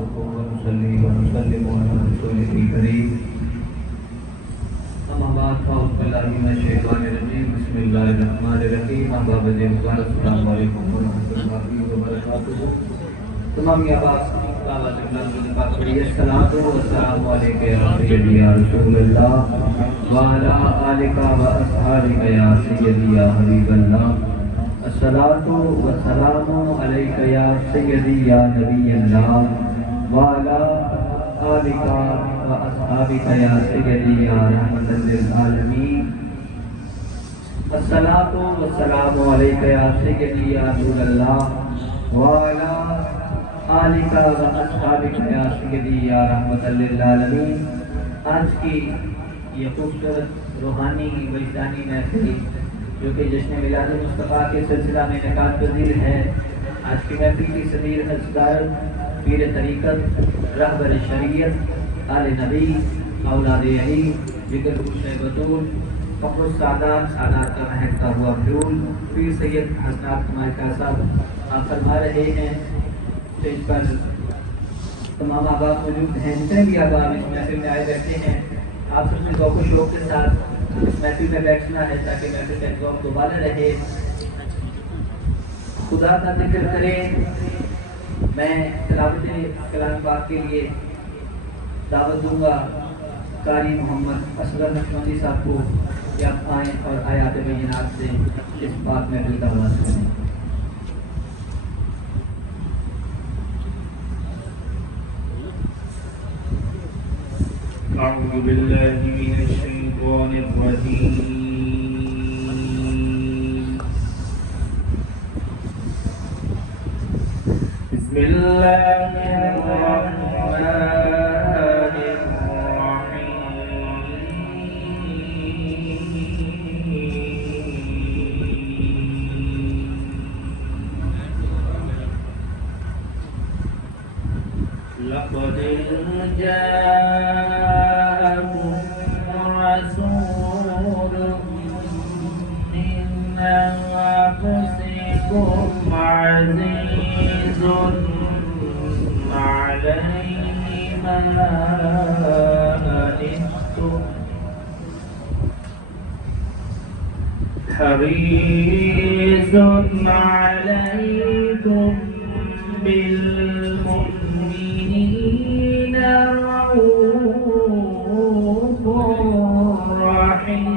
نحمده ونصلي ونسلم على رسوله الكريم أما بعد فأعوذ بالله من الشيطان الرجيم بسم الله الرحمن الرحيم أحباب الإخوان السلام عليكم ورحمة الله وبركاته تمام يا باس دعوت ابن پاک پڑھیے الصلاۃ والسلام علیک یا سیدی یا رسول اللہ وعلی آلک واصحابک یا سیدی یا حبیب اللہ الصلاۃ والسلام علیک یا سیدی یا نبی اللہ وعلی آلک واصحابک یا سیدی یا رحمت للعالمین الصلاۃ والسلام علیک یا سیدی یا رسول اللہ وعلی آلک واصحابک یا سیدی یا رحمت للعالمین۔ آج کی یہ خوبصورت روحانی وجدانی محفل جو کہ جشن میلاد مصطفیٰ کے سلسلہ میں انعقاد پذیر ہے، آج کی محفل کی صدر صدارت پیر طریقت رہبر شریعت آل نبی اولاد علی ذکر گوشہ بطول فخر السعادات سعادات کا مہکتا ہوا پھول پیر سید حسنات مالکہ صاحب آپ فرما رہے ہیں اسٹیج پر تمام آباد موجود ہیں، جتنے بھی آباد اس محفل میں آئے بیٹھے ہیں، آپ سب سے ذوق و شوق کے ساتھ اس محفل میں بیٹھنا ہے تاکہ محفل کا ذوق دوبارہ رہے، خدا کا ذکر کریں۔ میں تلاوت کلام پاک کے لیے دعوت دوں گا قاری محمد اصغر نقشبندی صاحب کو کہ آپ آئیں اور آیات بینات سے اس بات محفل کا آغاز کریں۔ أعوذ بالله من الشيطان الرجيم بسم الله الرحمن الرحيم لقد جاءكم رسول من أنفسكم عزيز عليه ما عنتم حريص عليكم بالمؤمنين رؤوف رحيم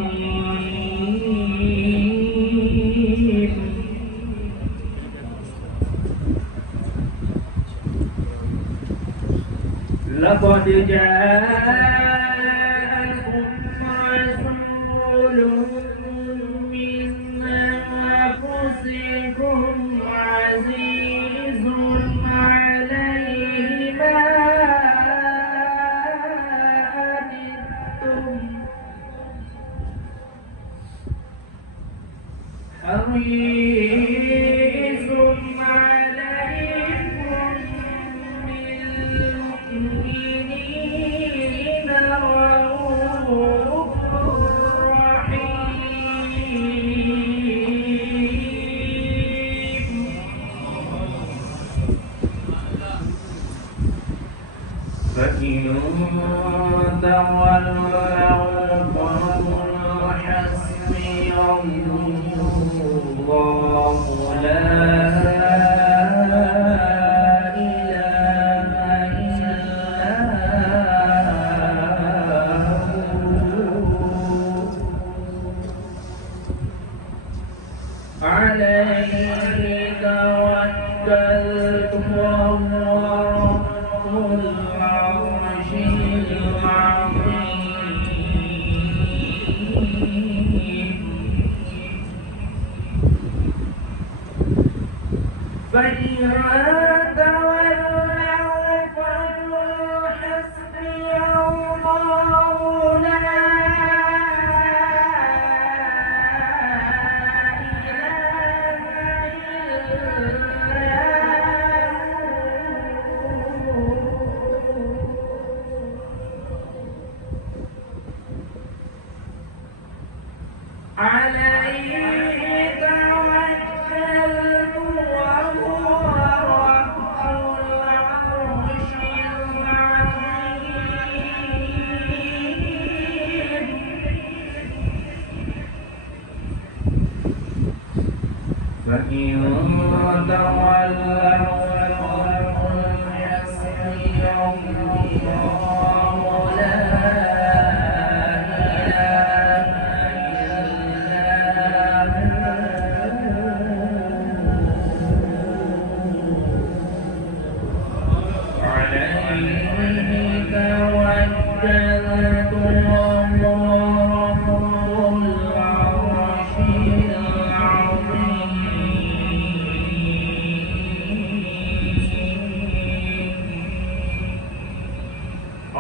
لقد جاءكم رسول من أنفسكم عزيز عليه ما عنتم حريص عليكم بالمؤمنين رؤوف رحيم فإن تولوا فقل حسبي الله لا إله إلا هو عليه توكلت وهو رب العرش العظيم فإن تولوا فقل حسبي الله لا إله إلا هو عليه توكلت وهو رب العرش العظيم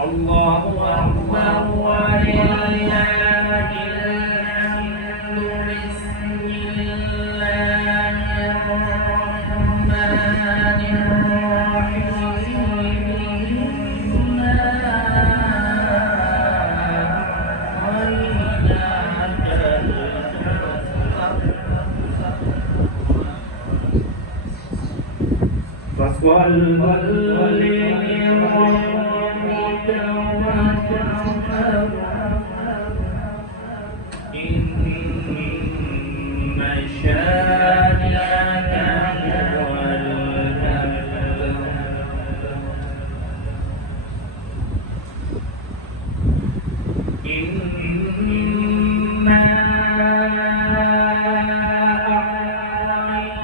الله أكبر ولله الحمد بسم الله الرحمن الرحيم فصل لربك وانحر إن شانئك هو الأبتر إنا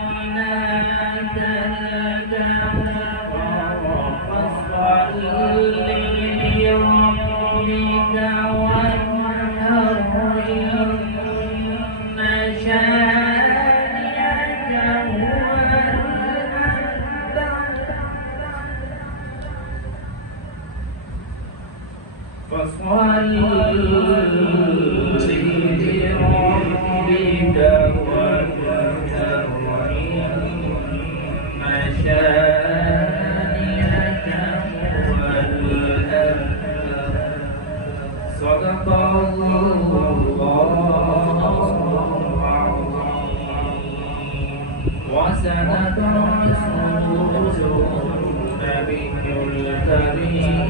أعطيناك الكوثر فصل لربك وانحر إن شانئك هو الأبتر فصل لربك وانحر إن شانئك هو الأبتر صدق الله وسند رسوله النبي الكريم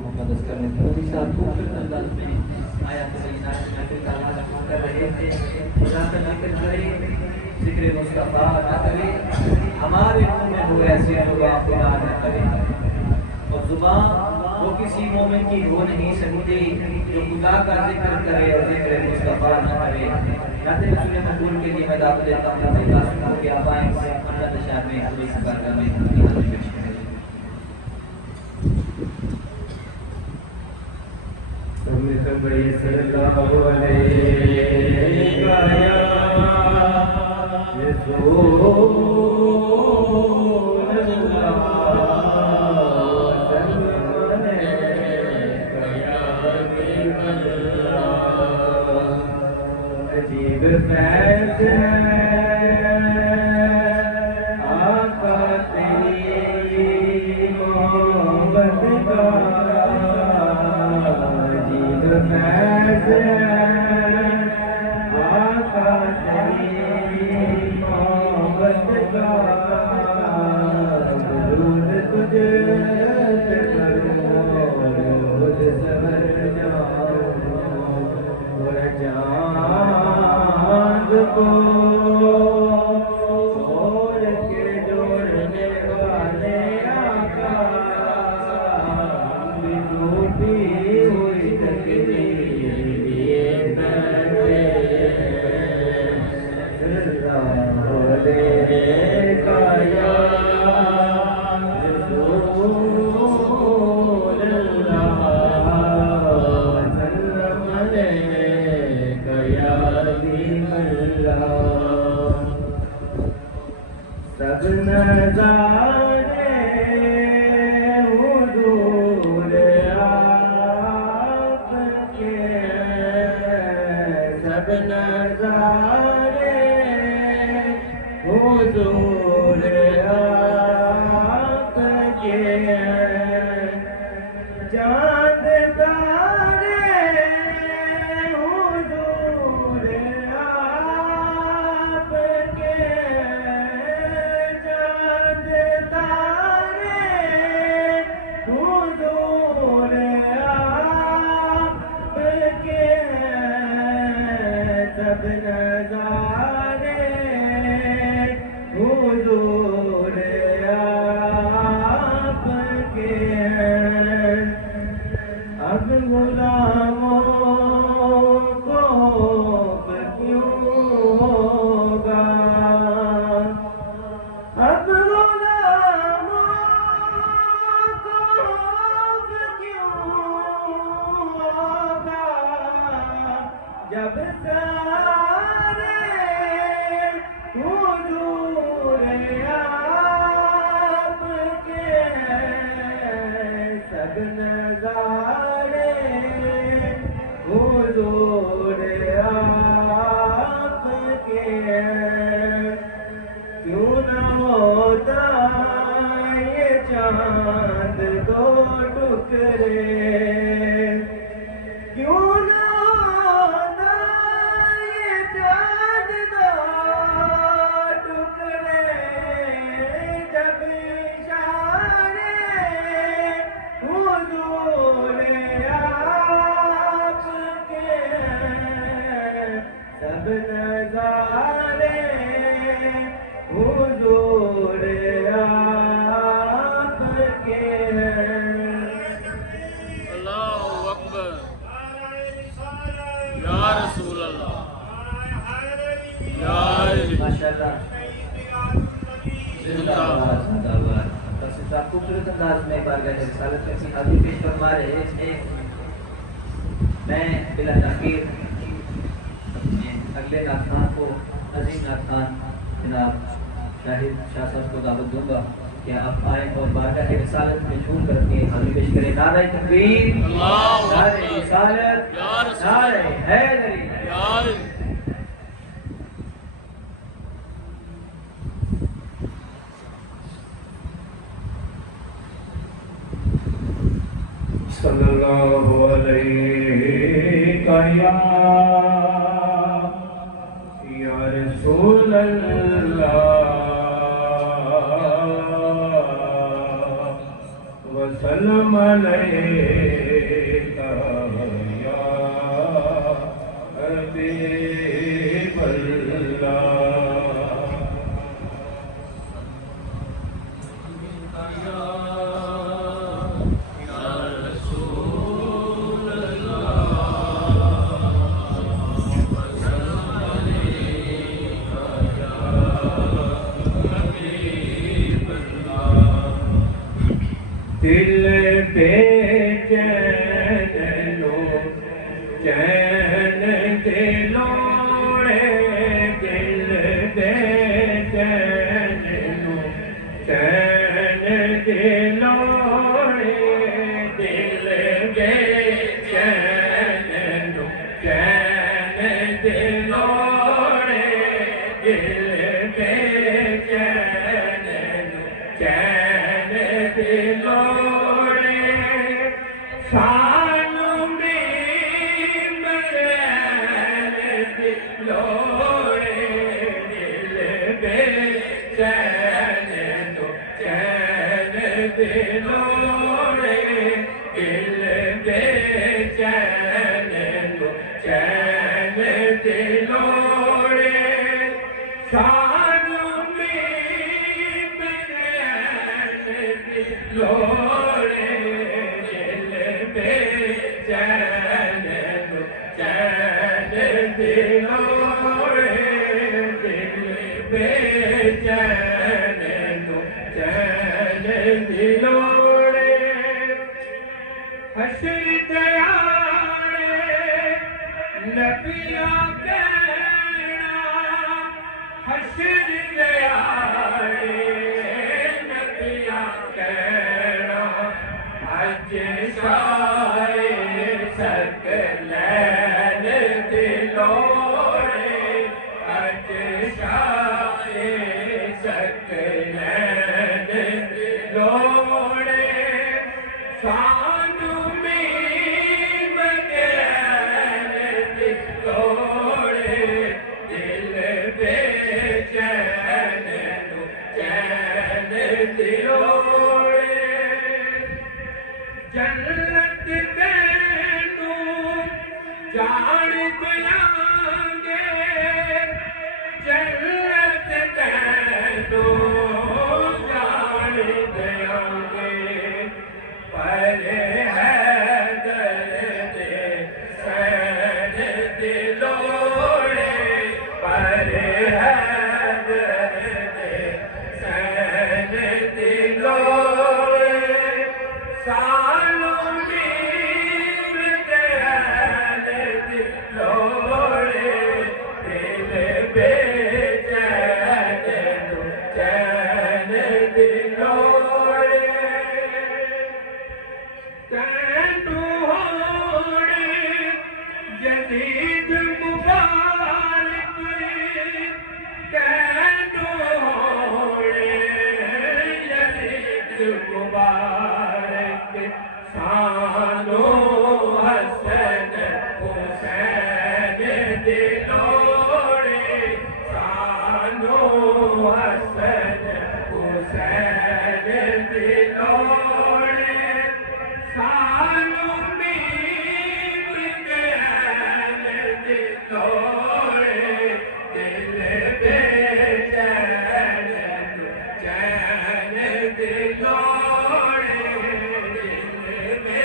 مقدس کرنے مودی صاحب خوبصورت انداز میں آیات بینات نقل کا حاصل کر رہے تھے. خدا کا ذکر کرے, ذکر مصطفیٰ نہ کرے, ہمارے منہ میں وہ ایسے دعا خدا نہ کرے. اور زبان وہ کسی مومن کی ہو نہیں سکتی جو خدا کا ذکر کرے اور ذکر مصطفیٰ نہ کرے. رات رسول مقبول کے لیے میں دعوت دیتا ہوں کہ قاسم ہو کے آپ آئیں محمد شاہ میں حدیث بارگاہ میں پیش کریں. عجیب فیض آقا تیری محبت کا عجیب فیض آقا تیری محبت کا درود تجھے پہ کروں روز سحر جاؤں اور چاند کو چھوڑ کے جوڑنے والے آقا بھی ٹوٹی ہوئی تقدیر بیٹھے بولے کا یا رسول اللہ سلم علیک یا حبیب اللہ. سب نظارے حضور آپ کے, سب نظارے حضور آپ کے, چاند تارے حضور حضور آپ کے ہیں اب غلاموں کو کیوں ہوگا اب غلاموں کو کیوں ہوگا جب سارے حضور آپ کے ہیں سب نظارے حضور آپ کے ہیں کیوں نہ ہوتا یہ چاند دو ٹکڑے کیوں نہ ہوتا یہ چاند دو ٹکڑے جب اشارے حضور آپ کے ہیں سب نظارے حضور آپ کے ہیں اللہ اکبر یا رسول اللہ یا علی ماشاءاللہ زندہ باد زندہ باد بس صاحب خوبصورت انداز میں بارگاہ رسالت میں اپنی حاضری پیش فرما رہے ہیں میں بلا تاخیر اپنے اگلے ناتھان کو عظیم ناتھان جناب شاہد شاہ صاحب کو دعوت دوں گا کہ آپ آئیں اور بارگاہ رسالت میں جھوم کر اپنی حاضری پیش کریں نعرہ تکبیر نعرہ رسالت نعرہ حیدری یا علی صلی اللہ علیہ یا رسول اللہ وسلم علیکہ یا حبیب اللہ دل پہ چین لو چین دلوڑے دل پہ چین لو چین دلوڑے دل پہ چین لو چین دلوڑے دل پہ چین لو چین دلوڑے سانو میں مرین دلوڑے دل بے چین دو چین دلوڑے دل بے چین دو چین دلوڑے سانو میں لوڑے دل بے چین دو چین دلوڑے دل بے چین دو چین دلوڑے حشر دیارے نبیوں کہنا حشر دیارے حج شائے سکلین دلوڑے حج شائے سکلین دلوڑے سانو میں بغیر دلوڑے دل بے چین دو چین دلوڑے جنت تینو جان دیاں گے جنت تینو سانو میر دین دلوڑے دل بے چین نو چین دلوڑے تینو ہوڑے جدید مبارک تینو ہوڑے جدید مبارک سانو حسن حسین دلوڑے سانو حسن حسین دلوڑے سانو میر دین دلوڑے دل بے چین چین دلوڑے دل بے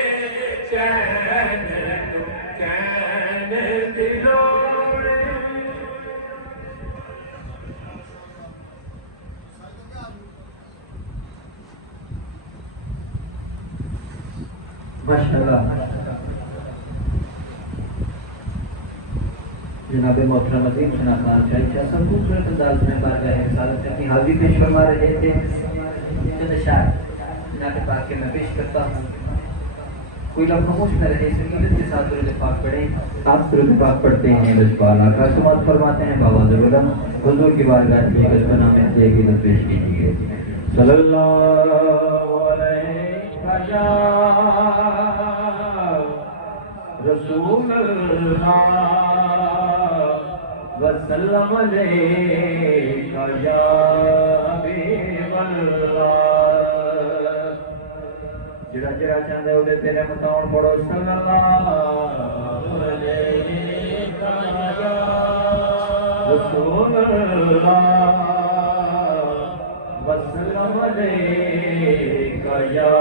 چین چین دلوڑے ماشاءاللہ جناب محترم عظیم ثنا خان شاہی شاہ صاحب خوبصورت انداز میں بارگاہ رسالت میں اپنی حاضری پیش فرما رہے تھے چند اشعار جناب پاک کے میں پیش کرتا ہوں کوئی لوگ خاموش نہ رہے سکینت کے ساتھ درود پاک پڑھیں آپ درود پاک پڑھتے ہیں لجپال آقا سماعت فرماتے ہیں بآواز بلند حضور کی بارگاہ میں ایک غزبنہ میں سے ایک عزت پیش کیجیے صلی اللہ علیہ رسول اللہ وسلم علیکہ یا حبیب اللہ جڑا جڑا چاہندے ہوتے تیرے متاؤں پڑھو صلی اللہ علیکہ یا رسول اللہ وسلم علیکہ یا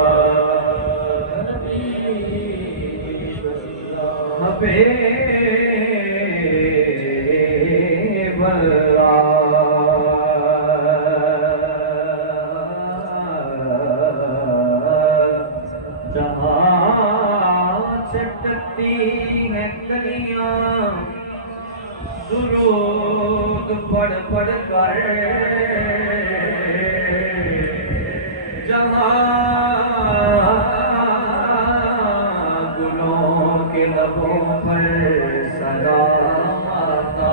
حبیب اللہ جہاں چھٹتی ہیں کلیاں درود پڑھ پڑھ کر جہاں لبوں پر سلام آتا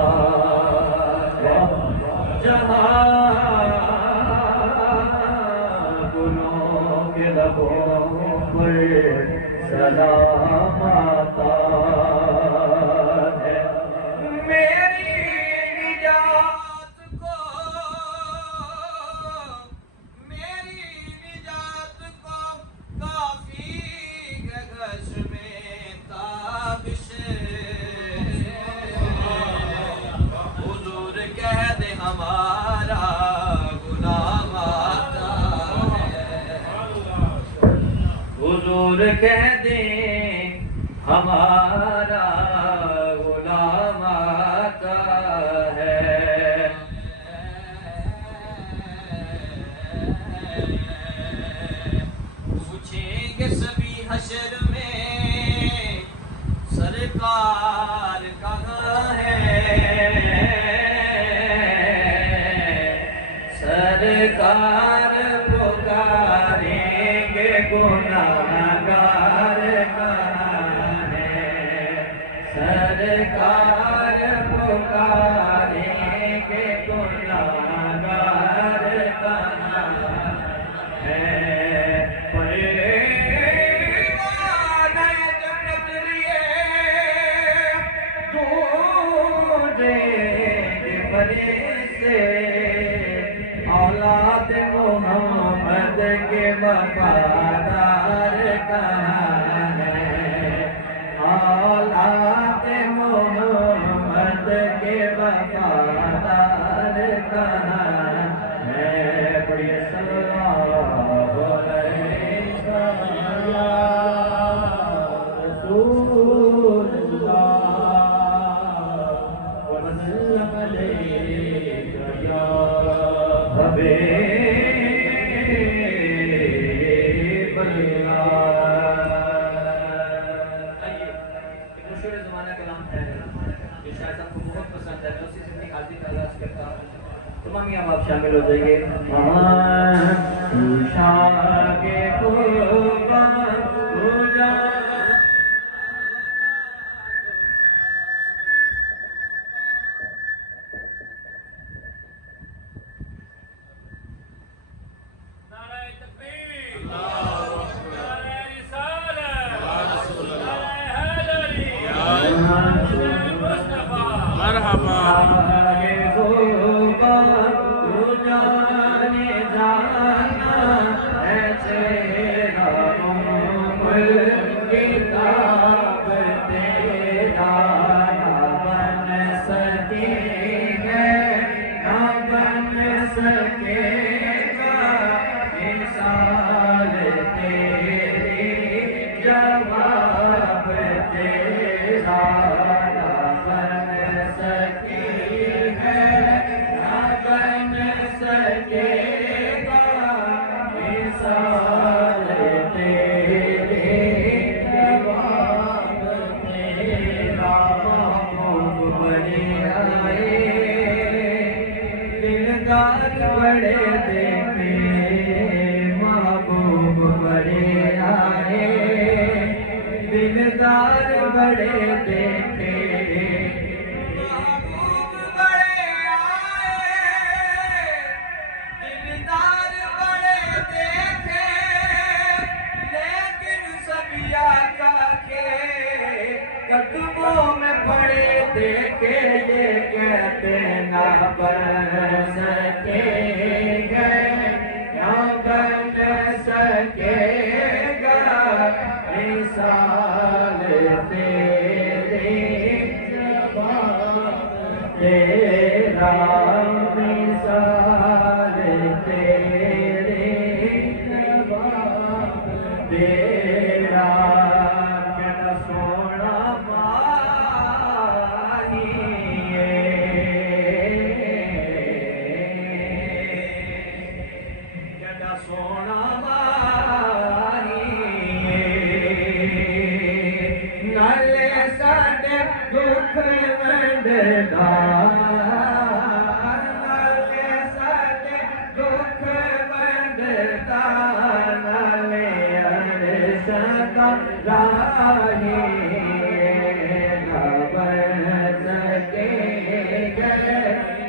جہاں گلوں کے لبوں پر سلام آتا ہے میری نجات کو کافی گگش میں حضور کہہ دے ہمارا غلام آتا ہے حضور کہہ دے ہمارا غلام آتا ہے پوچھیں گے سبھی حشر میں سرکار کہاں ہے سرکار پکاریں گے گناہگار کہاں ہے سرکار پکاریں گے گناہگار کہاں ہے اولاد محمد کے وفادار کہاں ہے اولاد محمد کے وفادار کہاں ہے بڑی صلوات علیہ رسول اللہ وسلم علیکہ یا حبیب اللہ دیکھے محبوب بڑے آئے دلدار بڑے دیکھے محبوب بڑے آئے دلدار بڑے دیکھے لیکن سبیا کا کے قدموں میں پڑے دیکھے یہ کہتے نہ بن سکے گا نہ بن سکے گا مثال تیرے تیرا مثال تیرے تیرا کیا سونا ماہی کیا سونا ماہی نالے ساڈے دکھ وڈدا نالے ساڈے دکھ وڈدا نالے عرش دا راہی نہ بن سکے گا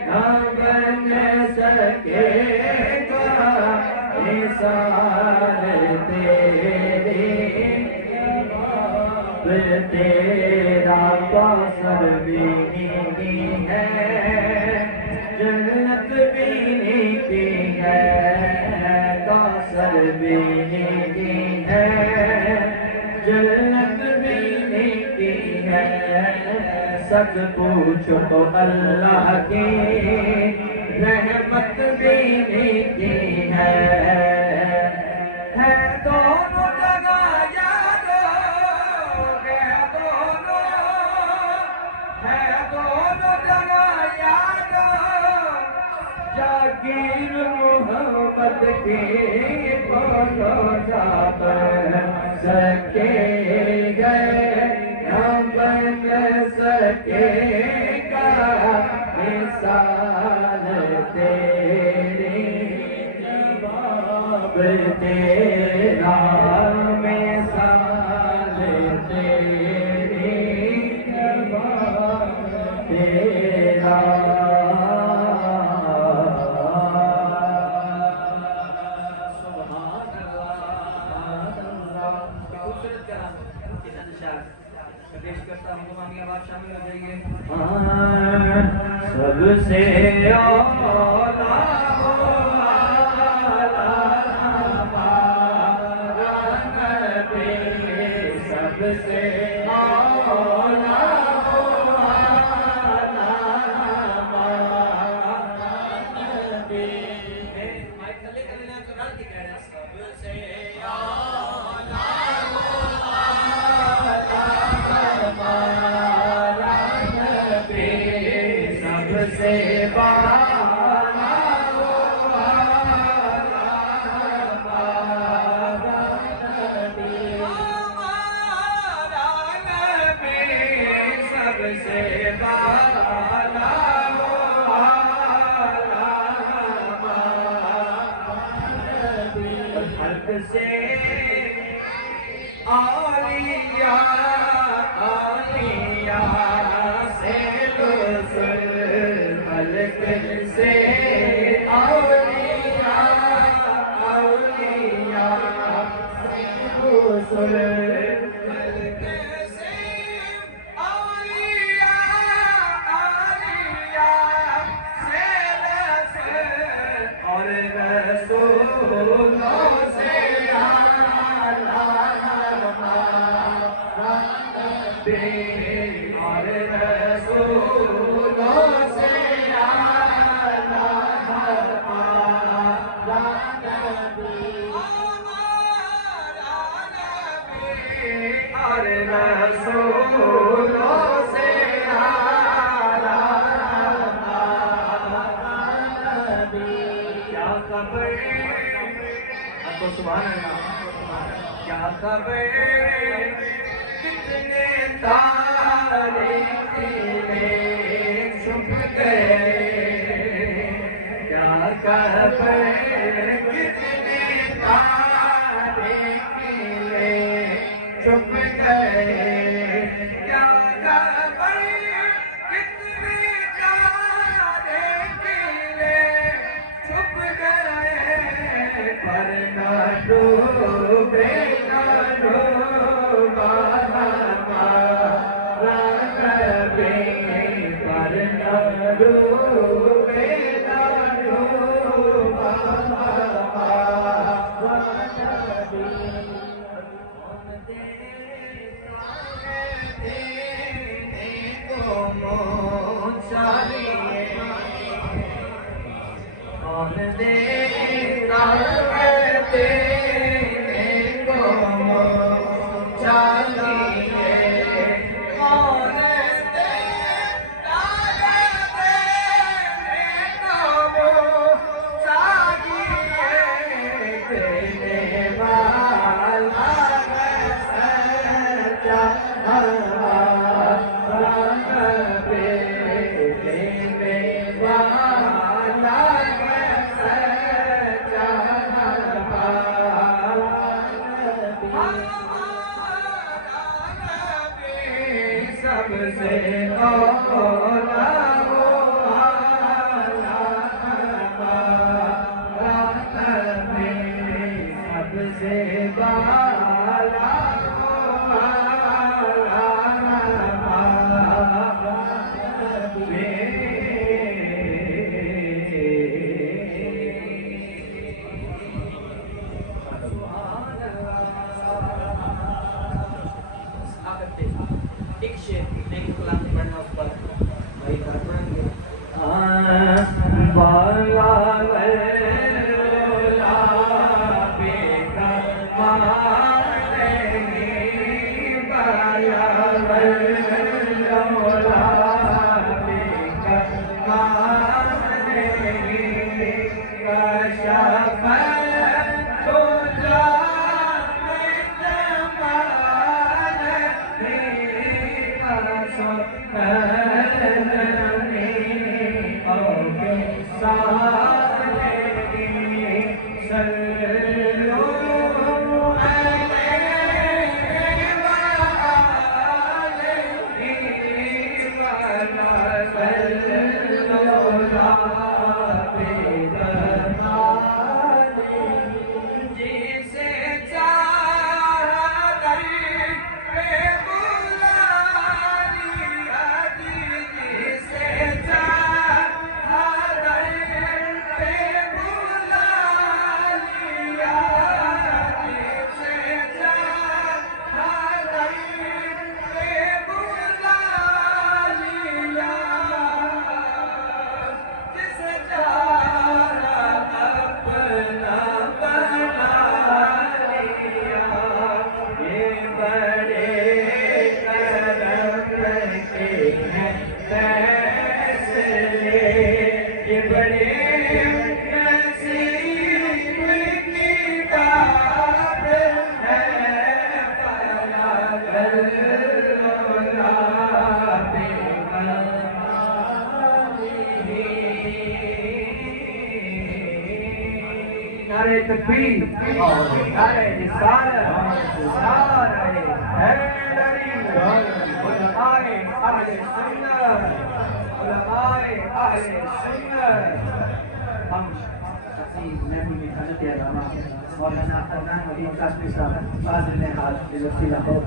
نہ بن سکے گا مثال تیری تیرا کوثر بھی نہیں ہے جنت بھی نہیں ہے کوثر بھی نہیں ہے جنت بھی نہیں ہے سچ پوچھو تو اللہ کی رحمت بھی نہیں ہے دونوں جگہ یاد دونوں جگہ یاد جاگیر محبت کی بولو جا بن سکے گئے نہ بن سکے گا مثال تیری جواب تیرا مثال تیری جواب تیرا سبحان اللہ خوبصورت کلام اس انشاء پیش کرتا ہوں تمام آواز شامل ہو جائیے سب سے اولا سب سے اولا سبحان اللہ کیا خبر کتنے تارے چھپ گئے کیا چھپ گئے کیا خبر کتنے تارے کھلے چھپ گئے پر نہ ڈوبے نہ ڈوبا ہمارا کبھی پر نہ ڈوبے نہ ڈوبا ہمارا کبھی کون دے سب سے اولا وہ آلہ ہمارا نبی سب سے بالا وہ آلہ ہمارا نبی ایک شعر نہیں کلام نہیں پڑھنا اس پر بھائی کر پڑھیں گے بالا ولا بیٹا مارے بالا ولا بیٹا مارے کشف نعرہ تکبیر نعرہ رسالت نعرہ حیدری علماء اہل سنت علماء اہل سنت ہم عزیز محبوب حضرت علامہ مولانا عدنان ولی قاسمی صاحب فاضل نہاد بزرسیلہ ہو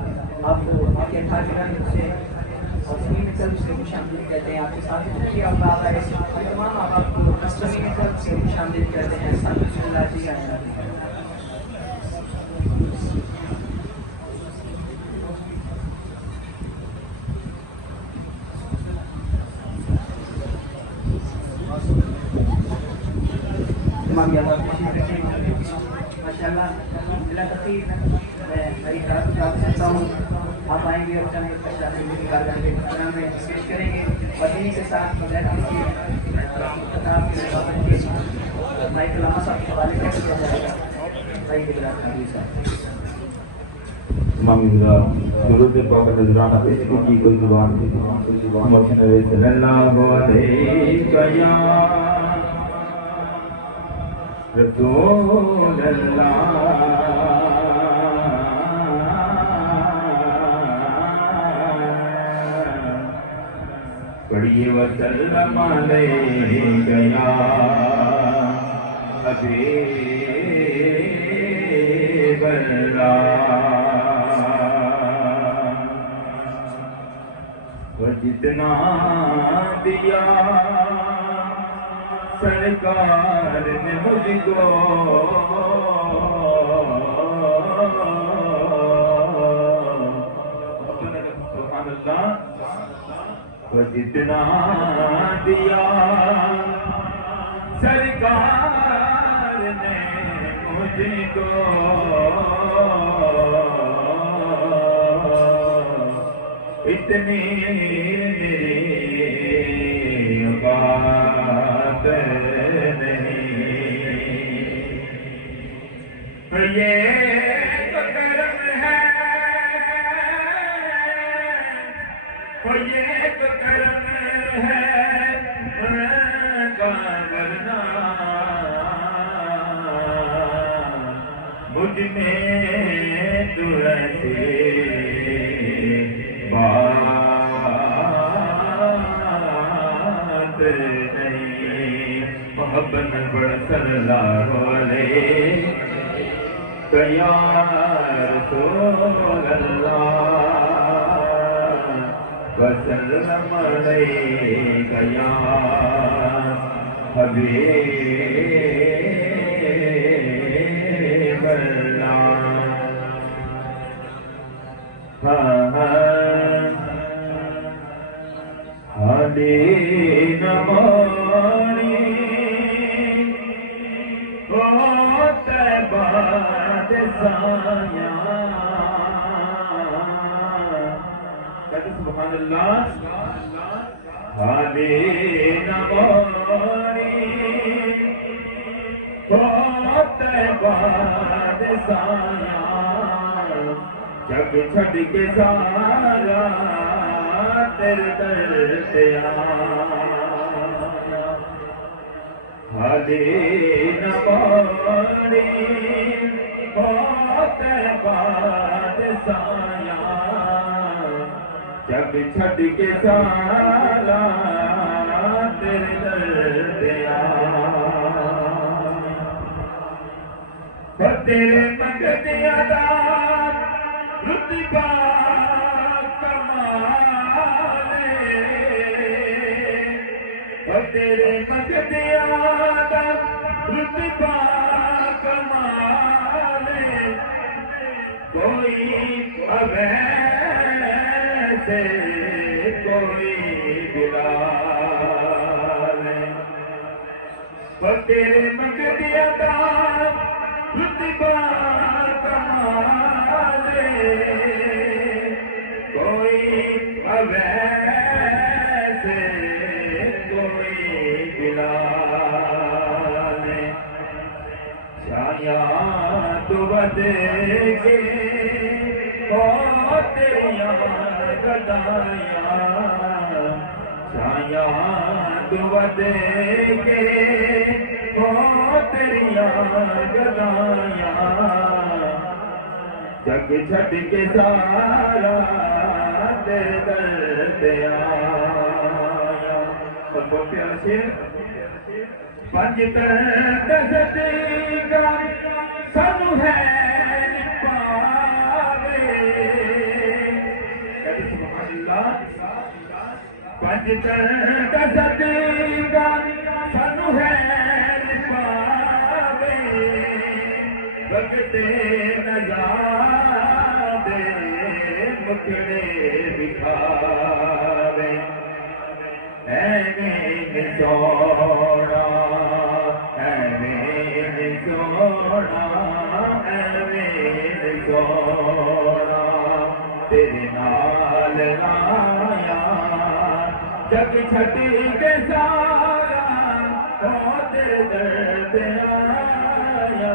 آپ کو آپ کے حاضران سے اور زمین طرف سے خوش آمدید کہتے ہیں آپ کے ساتھ خوشی آپ آگا ہے تمام آپ کو زمین طرف سے خوش آمدید کہتے ہیں ساتھ بسم اللہ جی آئے ماشاءاللہ بلا تقریر میں بڑی کہتا ہوں آپ آئیں گے اور چند اشیاء سے نکال کر کے پروگرام میں پیش کریں گے اور انہیں کے ساتھ بغیر کسی خطاب کے بھائی علامہ صاحب کے حوالے کر دیا جائے گا بھائی ابراہیم حبیب صاحب امام اللہ درود پاک نذرانہ پیش کی کوئی زبان محمد صلی اللہ علیہ رسول اللہ پڑھیے وسلم علیہ یا حبیب اللہ وہ جتنا دیا سرکار نے مجھ کو سبحان اللہ وہ جتنا دیا سرکار نے مجھ کو اتنی میری بات نہیں یہ تو کرم ہے یہ تو کرم ہے ورنہ مجھ میں تو ایسے بات نہیں محبت بڑھ صلی اللہ علیہ یا رسول اللہ وسلم علیہ یا حبیب اللہ حالی نمانی تیباد سایاں کہتے سبحان اللہ حالی نمانی تیباد سایاں جگ چھڑ کے سارا تیرے در سے آیا حالی نمانی تیباد سایاں جگ چھڑ کے سارا تیرے در سے آیا تیرے مگدی عذاب رتبہ کمالے تیرے مگدی عذاب رتبہ کمالے کوئی اویسے کوئی بلال تیرے مگدی عذاب رتبہ کمالے کوئی اویسے کوئی بلال شایاں تو بدے تیریاں گدائیاں شایاں تو بدے تیریاں گدائیاں جگ چھڑ کے سارا تیرے در سے آیا اور بہت پیارا شعر پنج تصدیقاں سانو ہے پاوے کہتے سبحان اللہ پنج تصدیقاں سانو ہے پاوے بگتے نزادے مکڑے بکھاوے ایویں سونا ایویں سونا ایویں سونا تیرے نال لایا جگ چھڑ کے سارا تیرے در سے آیا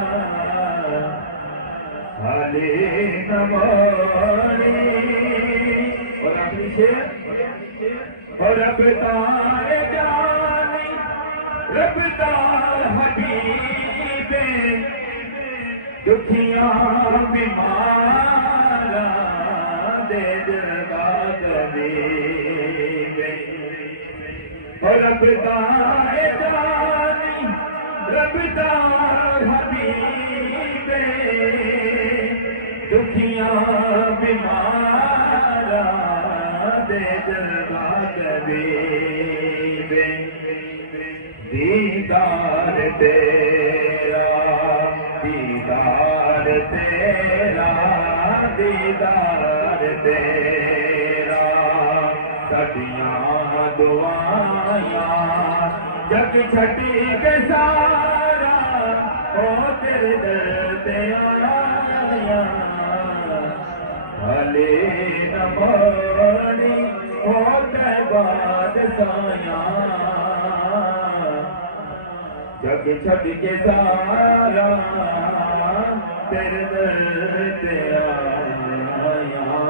حالی نمانی اور آخری شعر اور رب تار جانی رب تار حبیب دکھیاں بیماراں دے جگا طبیب رب دا جانی رب دا حبیب دکھیاں بیماراں دے جگا طبیب دیدار تیرا دیدار تیرا دیدار تیرا سڈیاں دعائیاں جگ چھٹی کے سارا او تیرے در تے آیا بھلے نہ مانی او تے باد سایاں جگ چھٹ کے سارا تیرے در تے آیا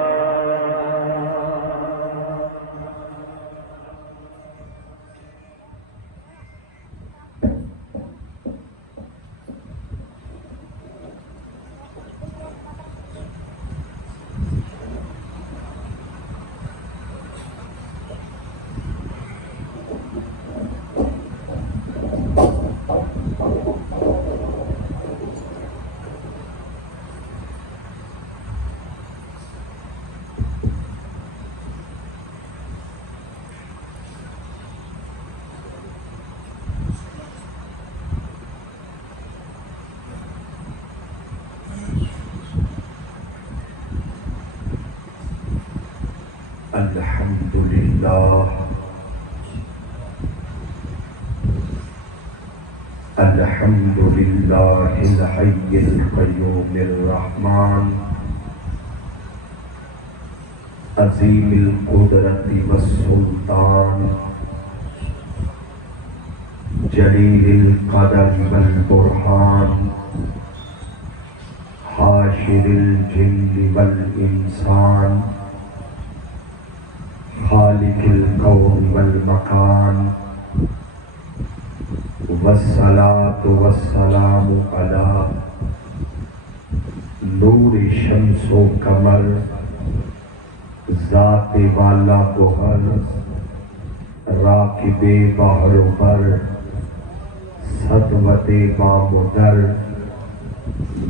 الحمد للہ الحمد للہ الحی القیوم الرحمن عظیم القدرت والسلطان جلیل القدر والبرہان حاشر الجن والانسان خالق الكون والمکان والصلاة والسلام علی نور شمس و قمر ذات والا گوہر راکب بحر و بر صدوت بامدر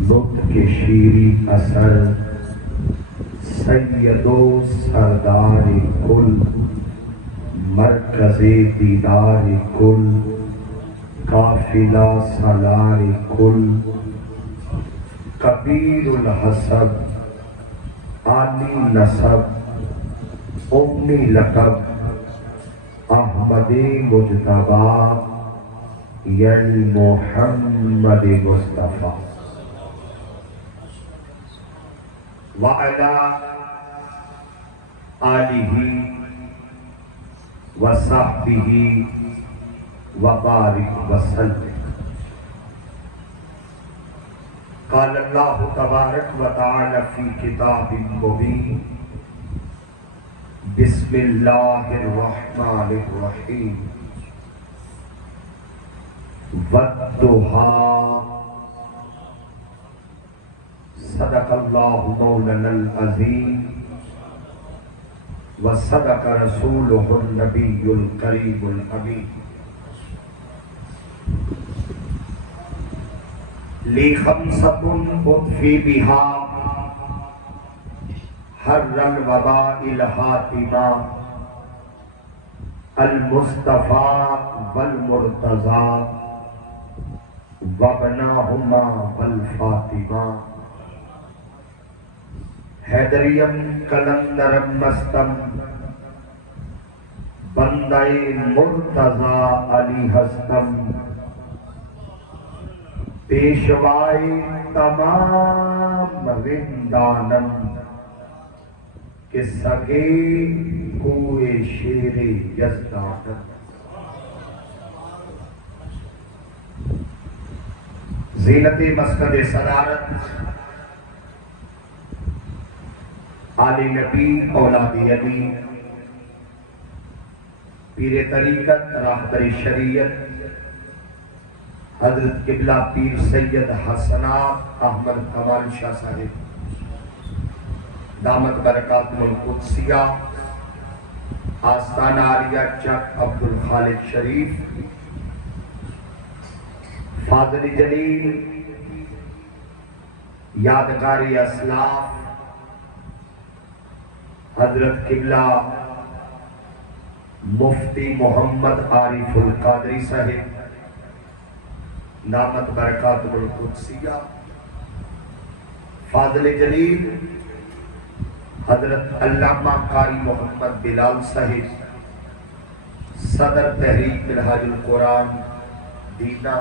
نطق شیری اثر سید و سردار کل مرکز دیدار کل قافلہ سالار کل کبیر الحسب عالی نسب امی لقب احمد مجتبی یعنی محمد مصطفیٰ وعلی آلہ وصحبہ وبارک وسلم قال اللہ تبارک وتعالی فی کتاب مبین بسم اللہ الرحمن الرحیم والضحیٰ صدق اللہ مولانا العظیم وصدق رسولہ النبی الکریم الامین لی خمسۃ اطفی بہا حر الوباء الحاتمہ المصطفیٰ والمرتضیٰ وابناہما والفاطمہ حیدریم کلندرم مستم بندہ مرتضیٰ علی ہستم پیشوائی تمام رندانم کہ سگے کوئے شیر یزدانم زینت مسند صدارت آل نبی اولاد علی پیر طریقت راہبر شریعت حضرت قبلہ پیر سید حسنات احمد کمال شاہ صاحب دامت برکاتہ القدسیہ آستانہ عالیہ چک عبد الخالق شریف، فاضل جلیل یادگاری اسلاف حضرت قبلہ مفتی محمد عارف القادری صاحب دامت برکاتہ القدسیہ، فاضل جلیل حضرت علامہ قاری محمد بلال صاحب صدر تحریک منہاج القرآن دینا،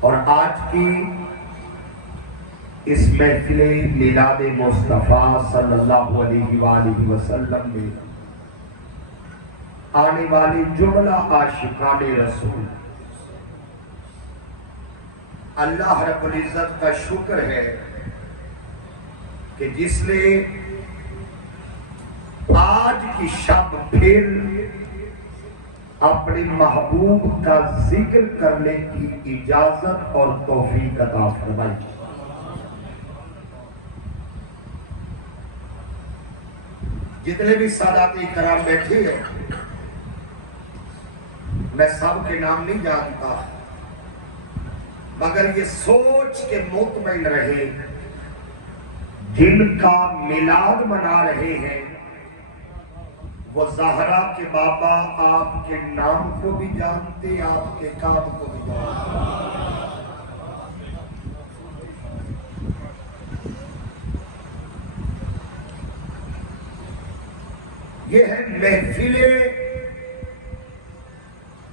اور آج کی اس محفل میلاد مصطفیٰ صلی اللہ علیہ وآلہ وسلم میں آنے والے جملہ عاشقان رسول، اللہ رب العزت کا شکر ہے کہ جس نے آج کی شب پھر اپنے محبوب کا ذکر کرنے کی اجازت اور توفیق عطا فرمائی۔ جتنے بھی سادات کرام بیٹھے ہیں میں سب کے نام نہیں جانتا، مگر یہ سوچ کے مطمئن رہے جن کا میلاد منا رہے ہیں وہ زہرا کے بابا آپ کے نام کو بھی جانتے، آپ کے کام کو بھی جانتے۔ یہ ہے محفل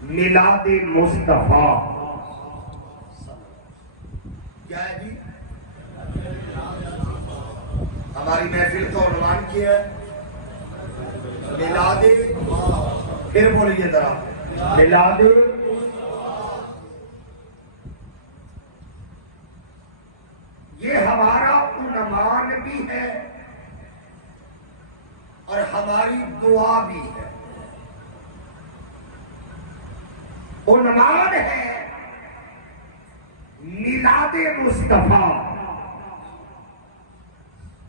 میلاد مصطفیٰ۔ کیا ہے جی؟ ہماری محفل کا عنوان کیا ہے میلاد، پھر بولیے ذرا، میلاد یہ ہمارا عنوان بھی ہے اور ہماری دعا بھی ہے۔ عنوان ہے میلاد مصطفیٰ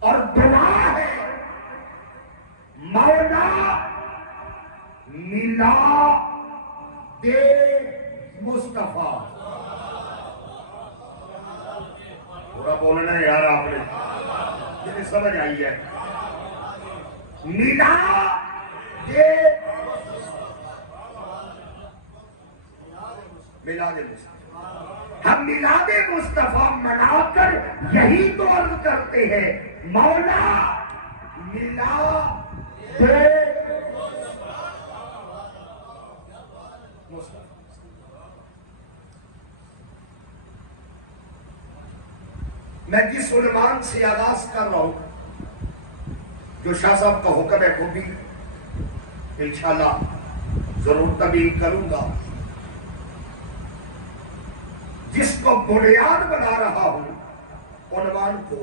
اور دعا ہے مولا میلاد مصطفیٰ۔ تھوڑا بولنا ہے یار، آپ نے جنہیں سمجھ آئی ہے میلاد مصطفیٰ۔ ہم میلاد مصطفیٰ منا کر یہی تو عرض کرتے ہیں مولا میلاد مصطفیٰ۔ میں جس عنوان سے آغاز کر رہا ہوں، جو شاہ صاحب کا حکم ہے وہ بھی انشاءاللہ ضرور تبیین کروں گا، جس کو بنیاد بنا رہا ہوں عنوان کو،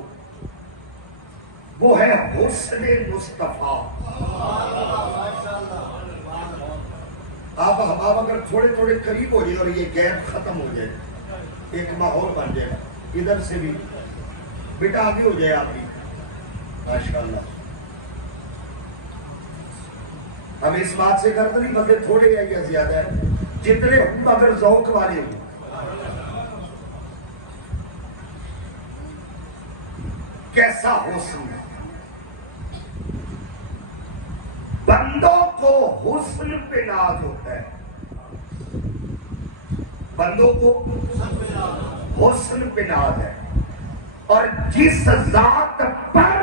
وہ ہے حسن مصطفیٰ۔ آپ احباب اگر تھوڑے تھوڑے قریب ہو جائے اور یہ گیپ ختم ہو جائے، ایک ماحول بن جائے، ادھر سے بھی بیٹا آگے ہو جائے آپ بھی، ماشاءاللہ۔ ہم اس بات سے کرتے نہیں بندے تھوڑے ہیں یا زیادہ ہیں، جتنے ہوں اگر ذوق والے ہوں۔ کیسا حسن ہے، بندوں کو حسن پہ ناز ہوتا ہے، بندوں کو حسن پہ ناز ہے، اور جس ذات پر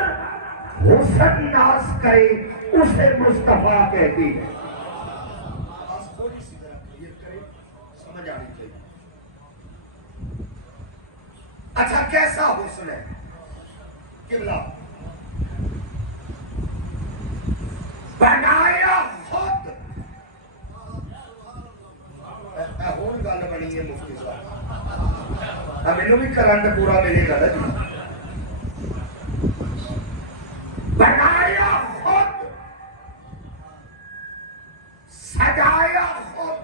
حسن ناز کرے اسے مصطفیٰ کہتی ہے۔ آواز تھوڑی سی ذرا کلیئر کرے، سمجھ آنی چاہیے۔ اچھا کیسا حسن ہے؟ قبلہ بنایا خود، ہون گل بنی ہے مفتی صاحب، ہمیں بھی کرنٹ پورا ملے گا جی۔ بنایا خود، سجایا خود،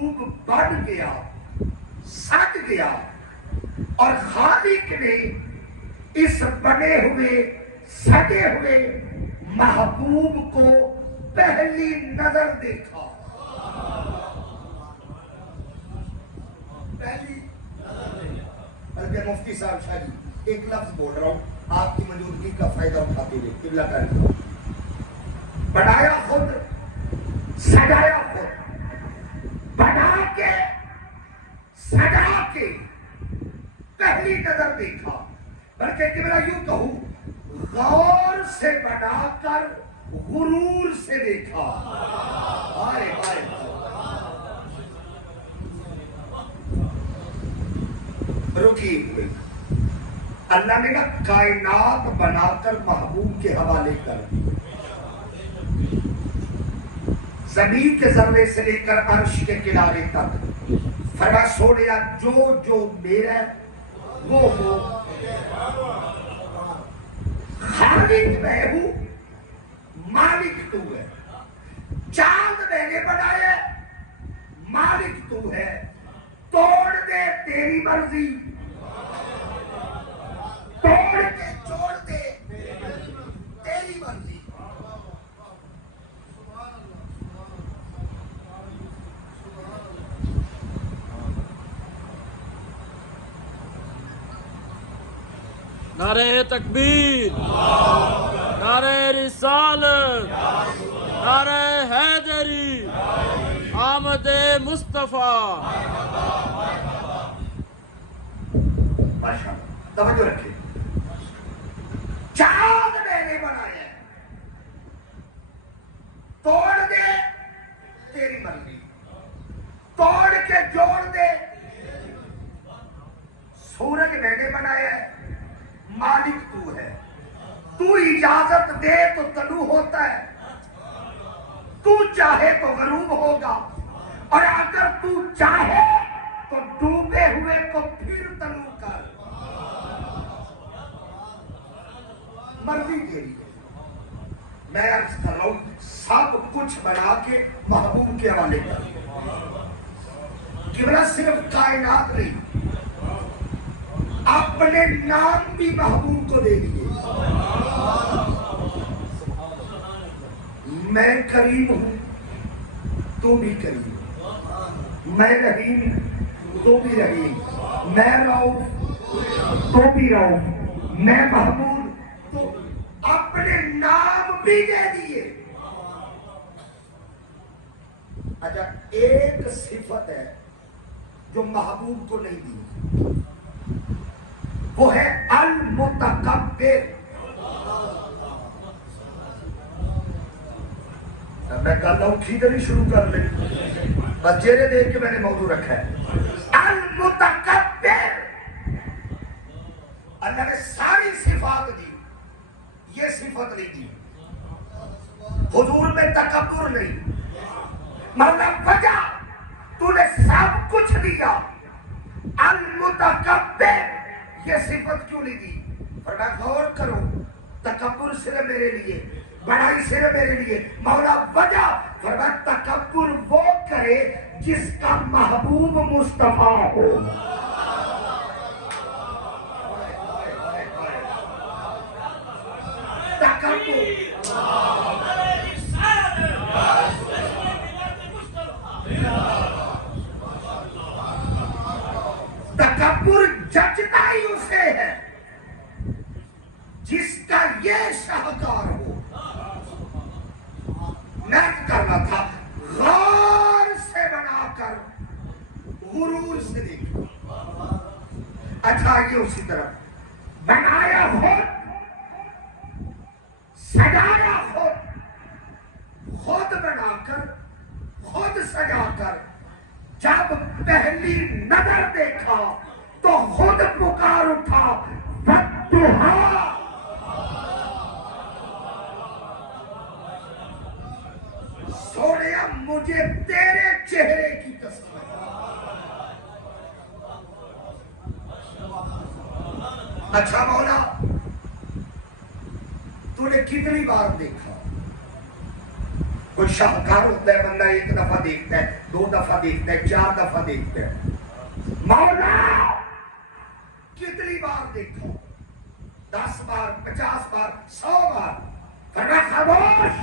محبوب بڑھ گیا، سج گیا، اور خالق نے اس بنے ہوئے سجے ہوئے محبوب کو پہلی نظر دیکھا. پہلی بلکہ مفتی صاحب شاہ جی ایک لفظ بول رہا ہوں آپ کی موجودگی کا فائدہ اٹھاتے ہوئے، قبلہ کاری بنایا خود، سجایا خود، بنا کے سجا کے پہلی نظر دیکھا، بلکہ قبلہ یوں کہوں غور سے بنا کر غرور سے دیکھا. آئے آئے رکی ہوئی اللہ نے نا کائنات بنا کر محبوب کے حوالے کر دی. زمین کے ذرے سے لے کر عرش کے کنارے تک فرما سونیا جو جو میرا وہ ہو. خالق میں ہوں، مالک تو ہے. چاند میں نے بنایا، مالک تو ہے. توڑ دے تیری مرضی، توڑ کے چھوڑ دے تیری مرضی. نعرہ تکبیر، نعرہ رسالت، نعرہ حیدری، آمد مصطفیٰ. ماشاءاللہ توجہ رکھیں. چاند میں نے بنایا، توڑ دے تیری مرضی، توڑ کے جوڑ دے. سورج میں نے بنایا ہے، مالک تو ہے. تو اجازت دے تو طلوع ہوتا ہے، تو چاہے تو غروب ہوگا، اور اگر تو چاہے تو ڈوبے ہوئے کو پھر طلوع کر. مرضی تیری ہے. میں عرض کر رہا ہوں سب کچھ بنا کے محبوب کے حوالے کر. قبلہ صرف کائنات نہیں، اپنے نام بھی محبوب کو دے دیے. میں کریم ہوں تو بھی کریم، میں رحیم ہوں تو بھی رحیم، میں رؤوف تو بھی رؤوف، میں محمود تو اپنے نام بھی دے دیے. اچھا ایک صفت ہے جو محبوب کو نہیں دی، وہ ہے المتکبر. میں کہہ رہا ہوں کھیدر ہی شروع کر لیں، بس چہرے دیکھ کے میں نے موضوع رکھا ہے. المتکبر، اللہ نے ساری صفات دی، یہ صفت نہیں دی. حضور میں تکبر نہیں، مطلب وجہ تو نے سب کچھ دیا، المتکبر یہ صفت کیوں نہیں دی؟ فرمایا غور کرو، تکبر صرف میرے لیے، بڑائی صرف میرے لیے. مولا وجہ فرمایا تکبر وہ کرے جس کا محبوب مصطفیٰ ہو. تکبر جچتا ہی اسے ہے جس کا یہ شاہکار ہو. میں کرنا تھا غور سے بنا کر غرور سے دیکھا. اچھا یہ اسی طرح بنایا خود، سجایا خود بنا کر خود سجا کر جب پہلی نظر دیکھا تو خود پکار اٹھا والضحیٰ. سونیا مجھے تیرے چہرے کی قسم ہے. اچھا مولا تو نے کتنی بار دیکھا؟ کوئی شاہکار ہوتا ہے بندہ ایک دفعہ دیکھتا ہے, 2 دفعہ دیکھتا ہے, 4 دفعہ دیکھتا ہے. مولا کتنی بار دیکھا؟ 10 بار, 50 بار, 100 بار. فرمایا خاموش,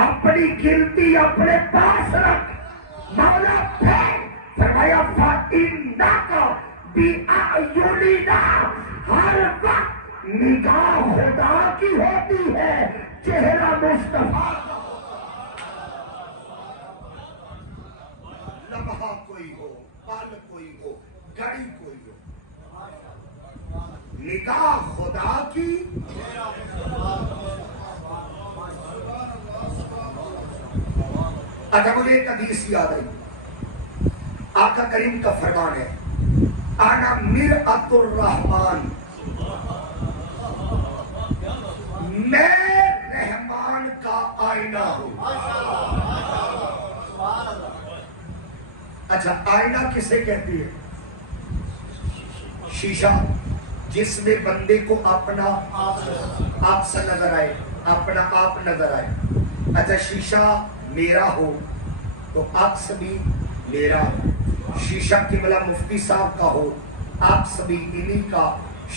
اپنی گنتی اپنے پاس رکھ. مولا پھر فرمایا فَإِنَّكَ بِأَعْيُنِنَا, ہر وقت نگاہ خدا کی ہوتی ہے, چہرہ مصطفیٰ کا. لمحہ کوئی ہو, پل کوئی ہو, گھڑی کوئی ہو, نگاہ خدا کی. اچھا مجھے ایک حدیث یاد رہی, آقا کریم کا فرمان ہے, انا مرآت الرحمن, میں رحمان کا آئینہ ہوں. اچھا آئینہ کسے کہتی ہے؟ شیشہ, جس میں بندے کو اپنا آپ سے نظر آئے, اپنا آپ نظر آئے. اچھا شیشہ میرا ہو تو عکس بھی میرا. شیشہ قبلہ مفتی صاحب کا ہو, عکس بھی انہی کا.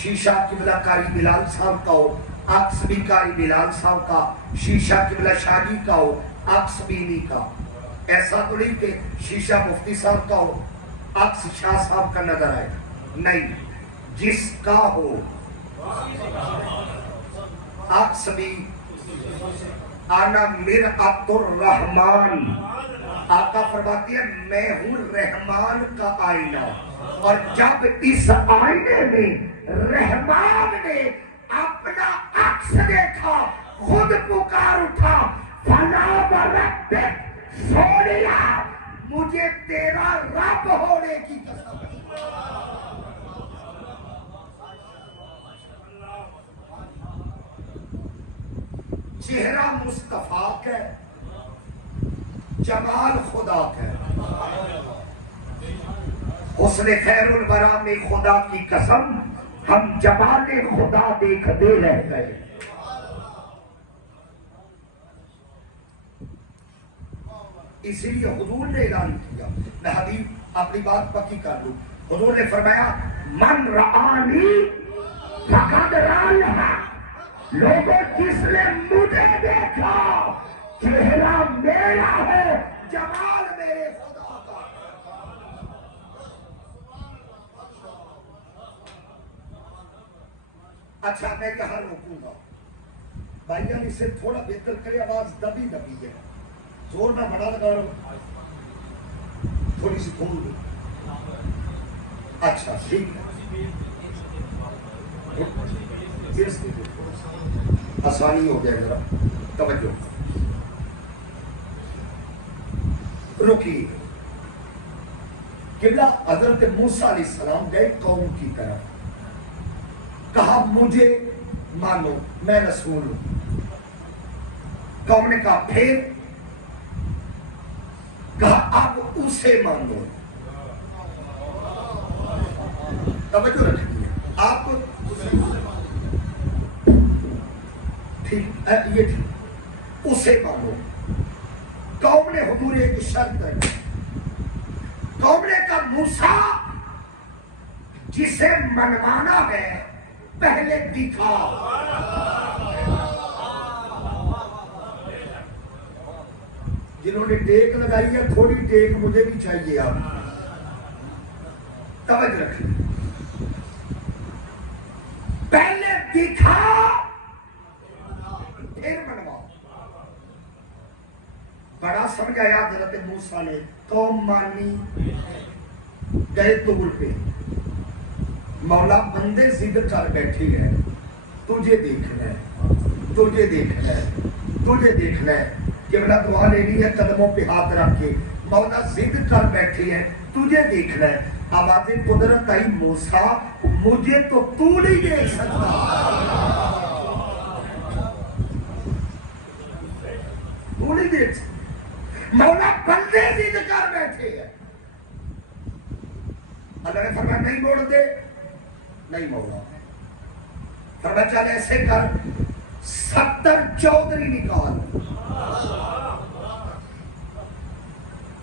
شیشہ قبلہ قاری بلال صاحب کا ہو, عکس بھی قاری بلال صاحب کا. شیشہ قبلہ شاہی کا ہو, عکس بھی انہی کا. ایسا تو نہیں کہ شیشہ مفتی صاحب کا ہو, عکس شاہ صاحب کا نظر آئے. نہیں, جس کا ہو عکس بھی. انا مرآت الرحمن, آقا فرماتی ہے میں ہوں رحمان کا آئینہ. اور جب اس آئینے میں رحمان نے اپنا عکس دیکھا, خود پکار اٹھا, فلا وربک, سونیا مجھے تیرا رب ہونے کی قسم. چہرہ مصطفیٰ کا, جمال خدا کا. حسن خیر الورا میں خدا کی قسم ہم جمال خدا دیکھتے رہ گئے. اسی لیے حضور نے اعلان کیا, میں حدیث اپنی بات پکی کر لوں. حضور نے فرمایا من رآنی فقد رآنی, لوگوں جس نے مجھے دیکھا چہرہ میرا ہے, جمال میرے خدا کا. اچھا میں یہاں روکوں گا, بھائی جان اسے تھوڑا بہتر کرے, آواز دبی دبی ہے, زور میں بڑا لگا رہا ہوں, تھوڑی سی تھوڑ دو. اچھا ٹھیک ہے, آسانی ہو گیا, ذرا توجہ رکیے. قبلہ حضرت موسیٰ علیہ السلام گئے قوم کی طرف, کہا مجھے مانو میں رسول ہوں. قوم نے کہا پھر, کہا اب اسے مانو. توجہ رکھیے آپ, ٹھیک یہ ٹھیک, اسے مانو. قوم نے حضور ایک شرط رکھی. قوم نے کہا موسیٰ جسے منوانا ہے پہلے دکھا. جنہوں نے ٹیک لگائی ہے تھوڑی ٹیک مجھے بھی چاہیے. آپ توجہ رکھیں, پہلے دکھا پھر منواؤ. بڑا سمجھ آیا حضرت موسیٰ نے. قوم مانی, گئے طور پہ. مولا بندے ضد کر بیٹھے ہیں, تجھے دیکھنا ہے, تجھے دیکھنا ہے, تجھے دیکھنا ہے. قبلہ دعا لینی ہے قدموں پہ ہاتھ رکھ کے. مولا ضد کر بیٹھے ہیں, تجھے دیکھنا ہے. آواز قدرت آئی, موسیٰ مجھے تو تو نہیں دیکھ سکتا. تو نہیں دیکھ سکتا. مولا بندے ضد کر بیٹھے ہیں. اللہ نے فرمایا نہیں موڑ دے. نہیں مولا. فرمایا چل ایسے کر, 70 چودھری نکال.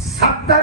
70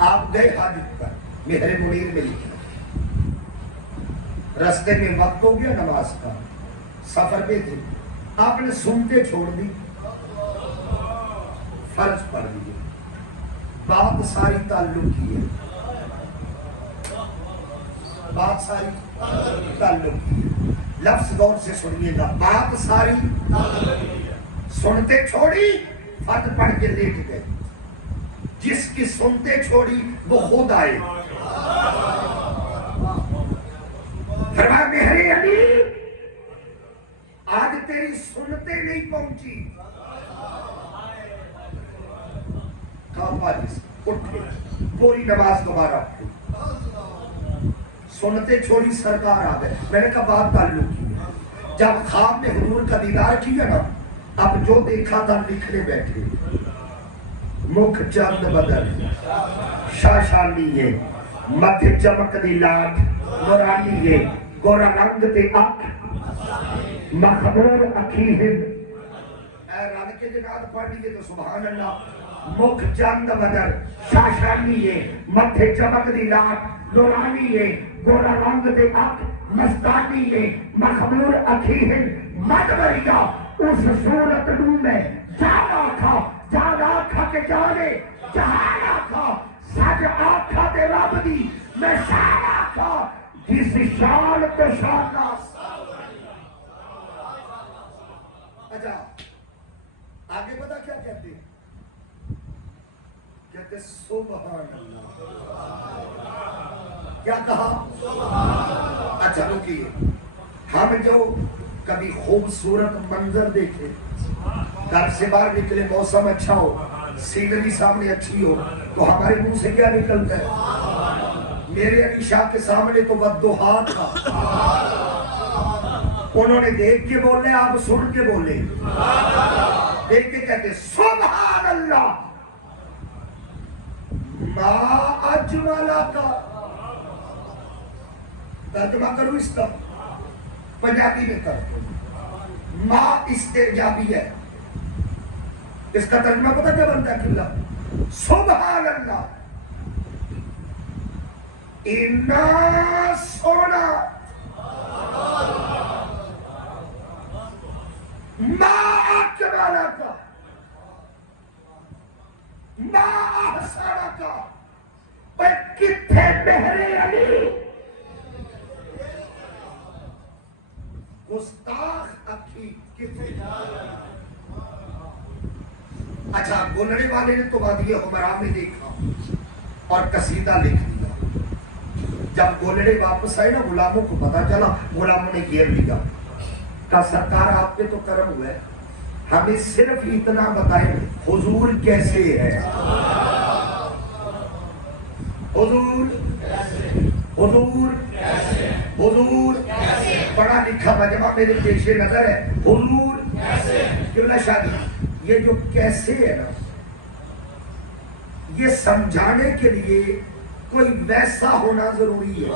آپ گئے حج پر, مہر منیر میں لکھا, رستے میں وقت ہو گیا نماز کا, سفر پہ تھے, آپ نے سنتے چھوڑ دی, فرض پڑھ دیے, بات ساری تعلق کی ہے, بات ساری تعلق کی ہے, لفظ غور سے سنیے گا, بات ساری سنتے چھوڑی, فرض پڑھ کے لیٹ گئے, جس کی سنتے چھوڑی وہ خود آئے, فرمایا مہر علی آج تیری سنتے نہیں پہنچی, اٹھے پوری نماز دوبارہ پڑھی, سنتے چھوڑی سرکار آ گئے. میں نے کہا بات تعلق کی ہے, جب خواب میں حضور کا دیدار کیا نا, اب جو دیکھا تھا لکھنے بیٹھے, مکھ چند بدل شاشانی ہے, متھ چمک دی لاٹ نورانی ہے, گورا رنگ تے اکھ مخمور اکھی ہند. اے رن کے جناد پڑھ لیے تو سبحان اللہ. مکھ چند بدل شاشانی ہے, متھ چمک دی لاٹ نورانی ہے, گورا رنگ تے اکھ مستانی ہے, مخمور اکھی ہند. مد وریا اس صورت نو میں جانا تھا, جانا کھا کے جانے جہانا تھا, سج آکھا تے رب دی میں شانا تھا, جس شان تو شانا. اچھا آگے پتا کیا کہتے ہیں, کہتے سبحان اللہ. کیا کہا؟ اچھا رکیے, ہم جو کبھی خوبصورت منظر دیکھے, گھر سے باہر نکلے, موسم اچھا ہو, سینری سامنے اچھی ہو, تو ہمارے منہ سے کیا نکلتا ہے؟ میرے علی شاہ کے سامنے تو والضحیٰ تھا, انہوں نے دیکھ کے بولے, آپ سن کے بولے, دیکھ کے کہتے سبحان اللہ ما اجملا کا. ترجمہ کرو اس کا, پنجابی میں کرو, ماں استعجابی ہے, اس کا ترجمہ پتہ کیا بنتا ہے؟ کلا سبحان اللہ, اتنا سونا ماں اکبر کا, ماں احسن کا. پر کتھے مہر علی گستاخ اکھی کتنے. اچھا گولڑے والے نے تو وادی حمراء میں دیکھا اور قصیدہ لکھ دیا. جب گولڑے واپس آئے نا, غلاموں کو پتا چلا, غلاموں نے گھیر لیا, کہا سرکار آپ پہ تو کرم ہوا ہے, ہمیں صرف اتنا بتائیں حضور کیسے ہے. حضور حضور حضور پڑھا لکھا مجمع میرے پیش نظر ہے, حضور قبلہ شادی. یہ جو کیسے ہے نا, یہ سمجھانے کے لیے کوئی ویسا ہونا ضروری ہے.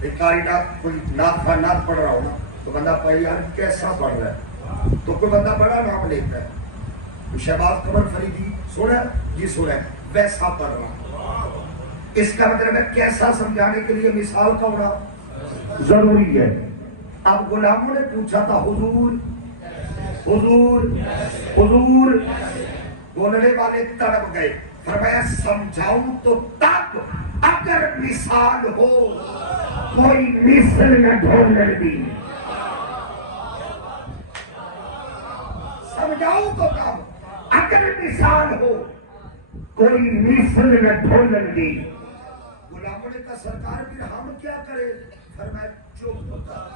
ایک کاری نات, کوئی نات پڑھ رہا ہو نا, تو بندہ پڑھ یار کیسا پڑھ رہا ہے, تو کوئی بندہ بڑا نام لیتا ہے, شہباز قمر فریدی سنا جی, سنا ویسا پڑھ رہا. اس کا مطلب ہے کیسا سمجھانے کے لیے مثال کا ہونا ضروری ہے. اب غلاموں نے پوچھا تھا حضور حضور حضور, بولنے والے تڑپ گئے, فرمایا سمجھاؤں تو تب اگر مثال ہو, کوئی مثل نہ ڈھونڈنے دی. سمجھاؤں تو تب اگر مثال ہو, کوئی مثل نہ ڈھونڈنے دی. غلاموں نے کہا سرکار پھر ہم کیا کریں؟ فرمایا چپ ہوتا.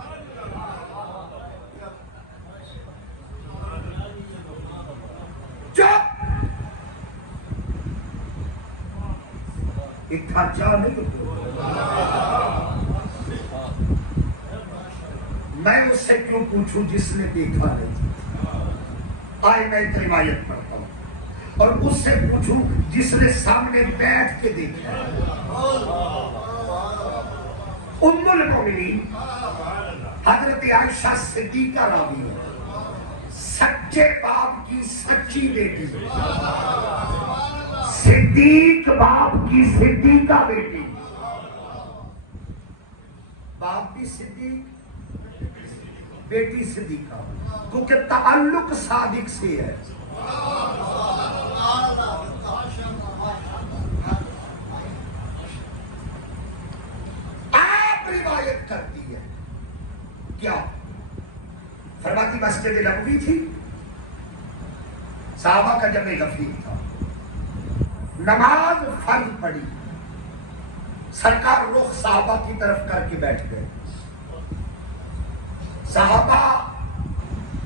چپ, ایک خرچہ نہیں ہوتا. میں اس سے کیوں پوچھوں جس نے دیکھا نہیں؟ آئے میں ایک روایت پڑھتا ہوں, اور اس سے پوچھوں جس نے سامنے بیٹھ کے دیکھا. ام المومنین حضرت عائشہ صدیقہ راوی ہے, سچے باپ کی سچی بیٹی، صدیق باپ کی صدیقہ بیٹی، باپ بھی صدیق بیٹی صدیقہ، کیونکہ تعلق صادق سے ہے۔ آپ روایت کرتی ہے کیا؟ فرماتی مسجد نبوی تھی، صحابہ کا جمع غفیر تھا، نماز فرض پڑھی، سرکار رخ صحابہ کی طرف کر کے بیٹھ گئے، صحابہ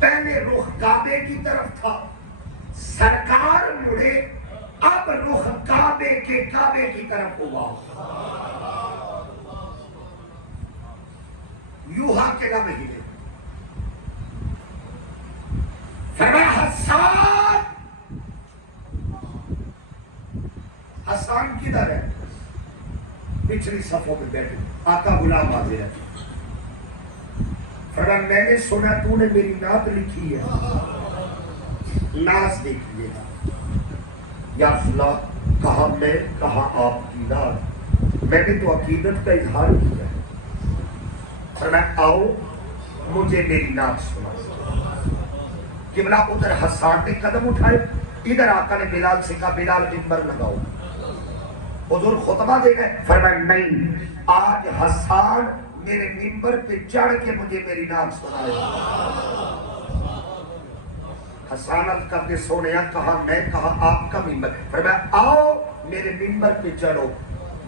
پہلے رخ کعبے کی طرف تھا، سرکار مڑے، اب رخ کعبے کی طرف ہوا، یوہا کے نہ ہلے، فرمایا حسان کدھر ہے؟ پچھلی صفوں میں بیٹھے، آقا غلام حاضر ہے۔ فرمایا میں نے سنا تو نے میری نعت لکھی ہے، ناز دیکھیے گا یا فلاں، کہا میں، کہا آپ کی نعت، میں نے تو عقیدت کا اظہار کیا ہے۔ فرمایا آؤ مجھے میری نعت سنا۔ قبلہ ادھر حسان نے قدم اٹھائے، ادھر آقا نے بلال سے کہا بلال منبر لگاؤ، حضور خطبہ دے گئے۔ فرمایا نہیں، آج حسان میرے منبر پہ چڑھ کے مجھے میری نعت سنائے۔ حسان عرض کرتے سونیا، کہا میں، کہا آپ کا منبر، فرمایا آؤ میرے منبر پہ چڑھو،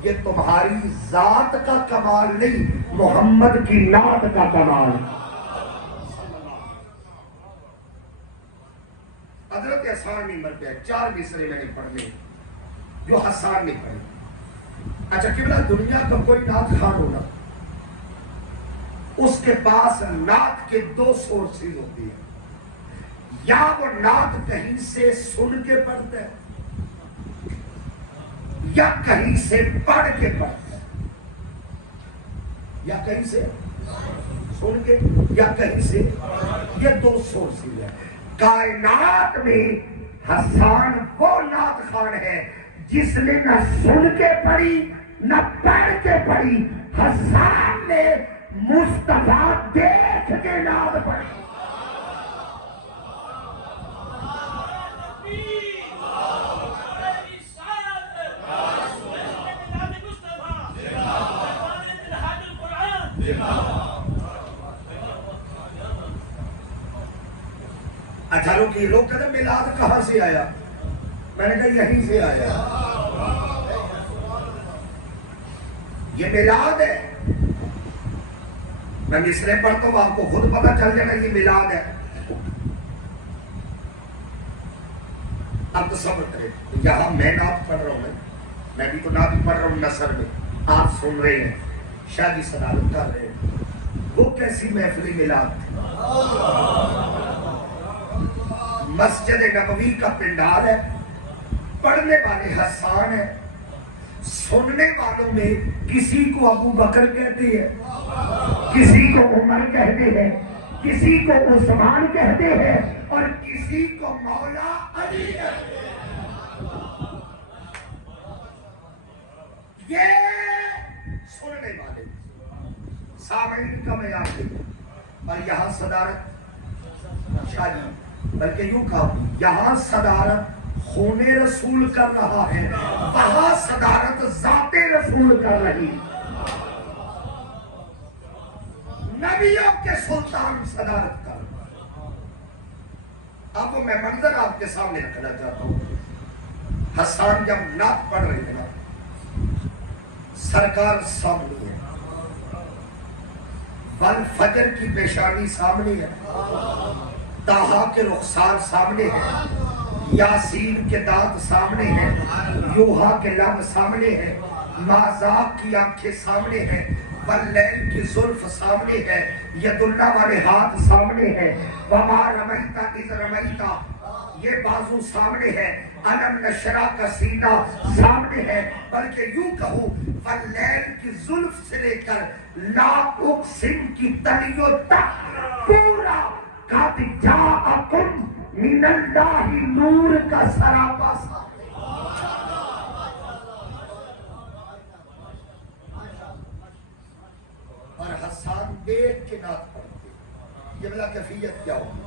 یہ تمہاری ذات کا کمال نہیں، محمد کی نعت کا کمال۔ حضرت حسان منبر پہ 4 مصرے میں نے پڑھنے جو حسان نے پڑھی۔ اچھا قبلہ دنیا کا کوئی نعت خان ہونا، اس کے پاس نعت کے 2 سورسز ہوتی ہیں، یا وہ نعت کہیں سے سن کے پڑھتا ہے یا کہیں سے پڑھ کے پڑھتا ہے، یا کہیں سے سن کے یا کہیں سے، یہ 2 سورسز ہیں۔ کائنات میں حسان وہ نعت خان ہے جس نے نہ سن کے پڑھی نہ پڑھ کے پڑھی، حسان نے مصطفیٰ دیکھ کے نعت پڑھی۔ اچھا لوگ کہتے میلاد کہاں سے آیا؟ میں نے کہا یہیں سے آیا، یہ میلاد ہے۔ میں مصرے پڑھتا ہوں، آپ کو خود پتہ چل جائے گا یہ میلاد ہے۔ اب تو صبر کرے، یہاں میں نعت پڑھ رہا ہوں، میں بھی تو نعت پڑھ رہا ہوں نثر میں، آپ سن رہے ہیں، شادی صدارت کر رہے ہیں، وہ کیسی محفل میلاد تھی۔ مسجد نبوی کا پنڈال ہے، پڑھنے والے حسان ہیں، سننے والوں میں کسی کو ابو بکر کہتے ہیں، کسی کو عمر کہتے ہیں، کسی کو عثمان کہتے ہیں اور کسی کو مولا علی کہتے ہیں۔ یہ سننے والے سامعین کا معیار ہے، اور یہاں صدارت شادی، بلکہ یوں کہا یہاں صدارت خون رسول کر رہا ہے، وہاں صدارت ذات رسول کر رہی۔ نبیوں کے سلطان صدارت کر رہا۔ اب میں منظر آپ کے سامنے رکھنا چاہتا ہوں۔ حسان جب نعت پڑھ رہے تھے نا، سرکار سامنے ہے، والفجر کی پیشانی سامنے ہے، طٰہٰ کے رخسار سامنے ہے، یاسین کے دانت سامنے ہیں، یوحا کے لب سامنے ہیں، مازاق کی آنکھیں سامنے ہیں، واللیل کی زلف سامنے ہے، ید اللہ والے ہاتھ سامنے ہے، وما رمیتا اذ رمیتا یہ بازو سامنے ہے، علم نشرہ کا سینہ سامنے ہے، بلکہ یوں کہوں واللیل کی زلف سے لے کر لا اقسم کی تلیوں تک پورا قد جاءکم من اللہ نور کا سراپا سا. اور حسان دیکھ کے نعت پڑھتے. قبلہ کیفیت کیا ہوگی؟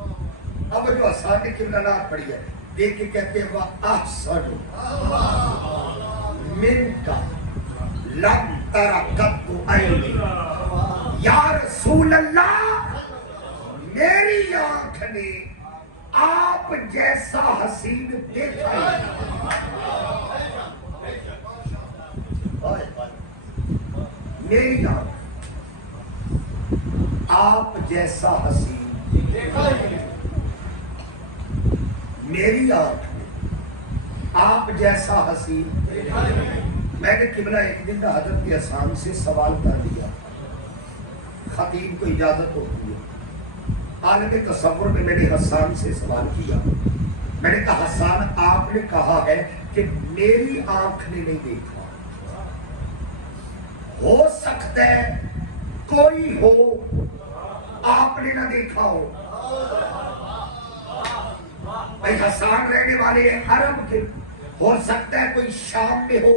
اب جو حسان نے قبلہ نعت پڑھی ہے دیکھ کے کہتے ہیں وَأَحْسَنُ مِنْكَ لَمْ تَرَ قَطُّ عَيْنِي. یا رسول اللہ میری آنکھ نے آپ جیسا حسین دیکھا ہے. میری آنکھ آپ جیسا حسین دیکھا ہے. میری آنکھ میں آپ جیسا حسین. میں نے قبلہ ایک دن حضرت حسان سے سوال کر دیا. خطیب کو اجازت ہوتی ہے. عالم تصور میں میں نے حسان سے سوال کیا. میں نے کہا حسان آپ نے کہا ہے کہ میری آنکھ نے نہیں دیکھا. ہو سکتا ہے کوئی ہو آپ نے نہ دیکھا ہو. بھائی حسان رہنے والے ہیں عرب کے. ہو سکتا ہے کوئی شام میں ہو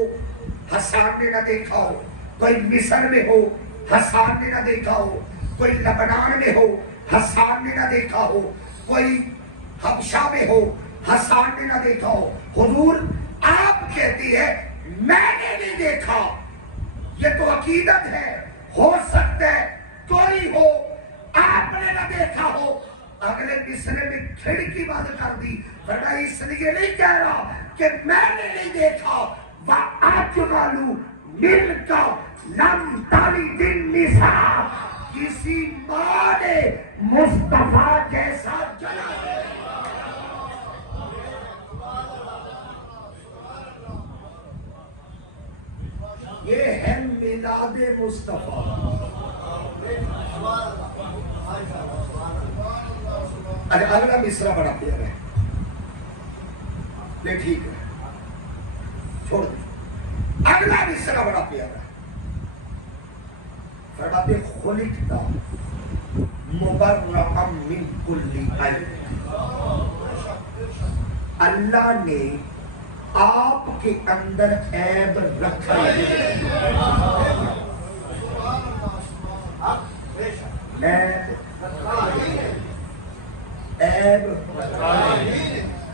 حسان نے نہ دیکھا ہو. کوئی مصر میں ہو حسان نے نہ دیکھا ہو. کوئی لبنان میں ہو حسان نے نہ دیکھا ہو. کوئی حبشہ میں ہو حسان نے نہ دیکھا ہو. حضور آپ کہتی ہے میں نے نہیں دیکھا. یہ تو عقیدت ہے. ہو سکتا ہے کوئی ہو آپ نے نہ دیکھا ہو. اگلے مصرے میں کھڑکی بند کر دی. فرمایا اس لیے نہیں کہہ رہا کہ میں نے نہیں دیکھا. وَأَجْمَلُ مِنْكَ لَمْ تَلِدِ النِّسَاء. کسی ماں نے مصطفیٰ جیسا جنا ہے. یہ ہے میلاد مصطفیٰ. اگلا مصرع بڑا پیارا ہے. یہ ٹھیک ہے چھوڑ دیں. اگلا مصرع بڑا پیارا ہے. فرماتے خلقتا مبرأ من کل عیب. اللہ نے آپ کے اندر عیب رکھا ہے. عیب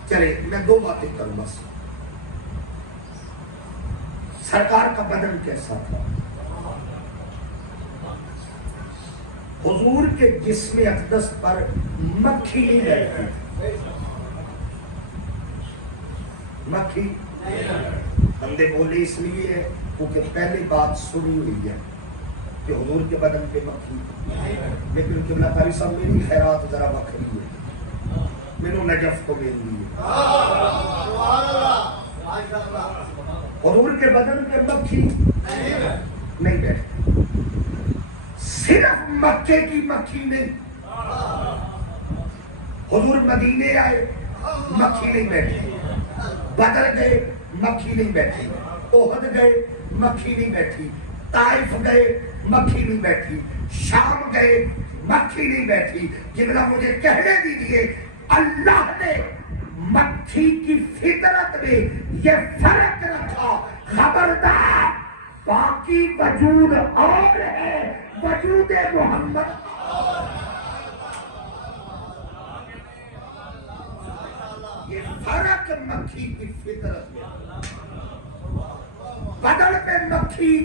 چلے میں دو باتیں کروں بس. سرکار کا بدن کیسا تھا؟ حضور کے جسم اقدس پر مکھی نہیں بیٹھتی تھی. مکھی بندے بولے اس لیے ہے کیونکہ پہلی بات سنی ہوئی ہے کہ حضور کے بدن پہ مکھی. لیکن قبلہ قاری صاحب میری خیرات ذرا وکھری ہے. میرے نجف کو مل لی ہے. حضور کے بدن پہ مکھی نہیں بیٹھتی. صرف مکے کی مکھی نہیں. حضور مدینے آئے مکھی نہیں بیٹھی. بدر گئے مکھی نہیں بیٹھی. احد گئے مکھی نہیں بیٹھی. طائف گئے مکھی نہیں بیٹھی. شام گئے مکھی نہیں بیٹھی. جنہا مجھے کہنے دیجئے اللہ نے مکھی کی فطرت میں یہ فرق رکھا. خبردار باقی وجود اور ہے وجود محمد. یہ فرق مکھی کی فطرت میں. بدن پہ مکھی.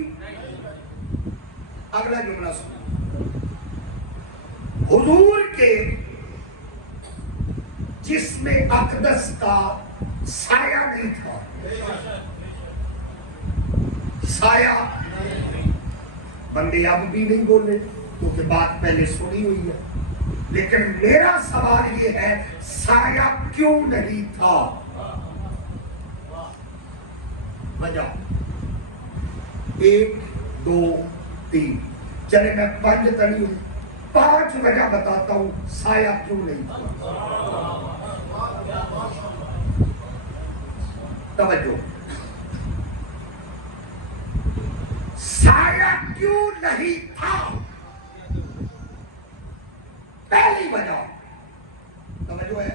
اگلا جملہ سنو. حضور کے جسم اقدس کا سایہ نہیں تھا. سایہ بندے اب بھی نہیں بولے کیونکہ بات پہلے سنی ہوئی ہے. لیکن میرا سوال یہ ہے سایہ کیوں نہیں تھا؟ وجہ 1 2 3. چلے میں 5 تڑی ہوں. 5 وجہ بتاتا ہوں سایہ کیوں نہیں تھا. توجہ. سایہ کیوں نہیں تھا؟ پہلی وجہ توجہ ہے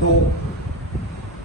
2।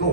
2।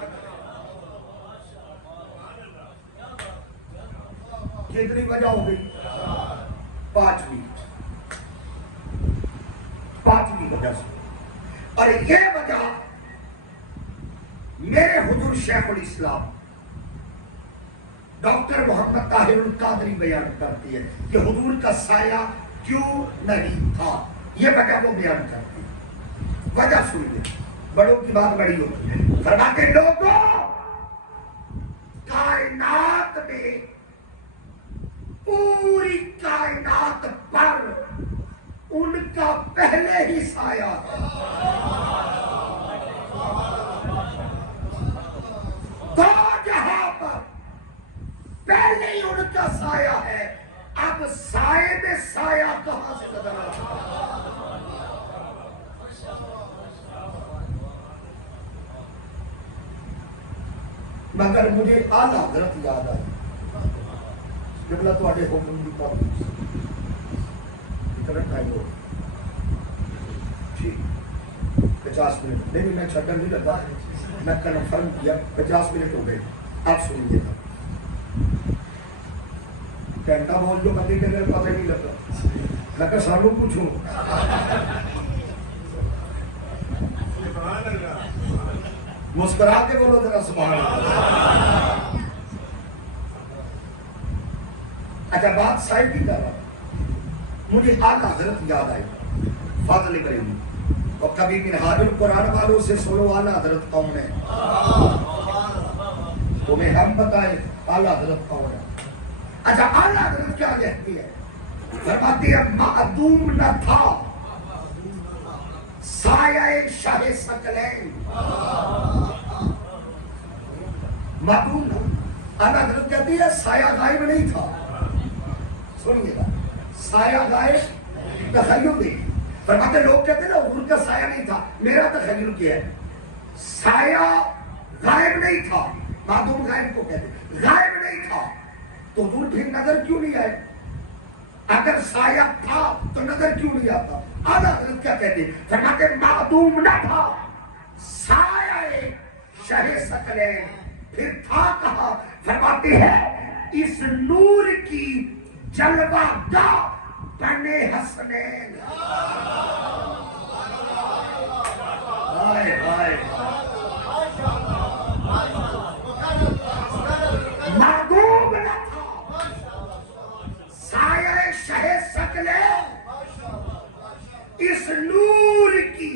کرے. کتنی وجہ ہو گئی؟ پانچویں وجہ سے. اور یہ وجہ میرے حضور شیخ الاسلام ڈاکٹر محمد طاہر القادری بیان کرتی ہے کہ حضور کا سایہ کیوں نہیں تھا. یہ وجہ وہ بیان کرتی ہے. وجہ سن لیں، بڑوں کی بات بڑی ہوتی ہے. فرماتے لوگوں، کائنات میں پوری کائنات پر ان کا پہلے ہی سایہ ہے. دو جہاں پر پہلے ہی ان کا سایہ ہے. اب سائے میں سایہ کہاں سے نظر آتا ہے؟ مگر مجھے اعلیٰ حضرت یاد آئی. جملہ تو آڈے حکم دی پابلی اتنا ٹائم ہو ٹھیک 50 منٹ نہیں میں چھٹر نہیں لگا، میں کنفرم کیا 50 منٹ ہو گئے. آپ سنیے گا گھنٹہ بول جو بندے کے اندر پتہ نہیں لگا. میں کہ سانوں پوچھوں مسکرا کے بولو ذرا سبحان اللہ. اچھا بات سائڈ کی کر رہا ہوں. مجھے اعلیٰ حضرت یاد آئی فاضل بریلوی. اور کبھی منہاج القرآن والوں سے سنو اعلیٰ حضرت کون ہے. تمہیں ہم بتائیں اعلیٰ حضرت کون ہے. اچھا اعلیٰ حضرت کیا کہتی ہے؟ فرماتی ہے معدوم نہ تھا سایہ شاہ ثقلین. معدوم نہ. اعلیٰ حضرت کہتی ہے سایہ غائب نہیں تھا. سنیے گا سایہ غائب تخیل دیکھیں. فرماتے لوگ کہتے ہیں نا حضور کا سایہ نہیں تھا. میرا تخیل کیا ہے؟ سایہ غائب نہیں تھا. معدوم غائب کو کہتے ہیں. غائب نہیں تھا تو حضور پھر نظر کیوں نہیں آئے؟ اگر سایہ تھا تو نظر کیوں نہیں آتا؟ اعلیٰ حضرت کیا کہتے ہیں؟ فرماتے معدوم نہ تھا سایہ شاہ ثقلین. پھر تھا کہاں؟ فرماتے ہیں اس نور کی جلوہ گاہ بنے حسنین. معدوم نہ تھا سایہ شاہ ثقلین. اس نور کی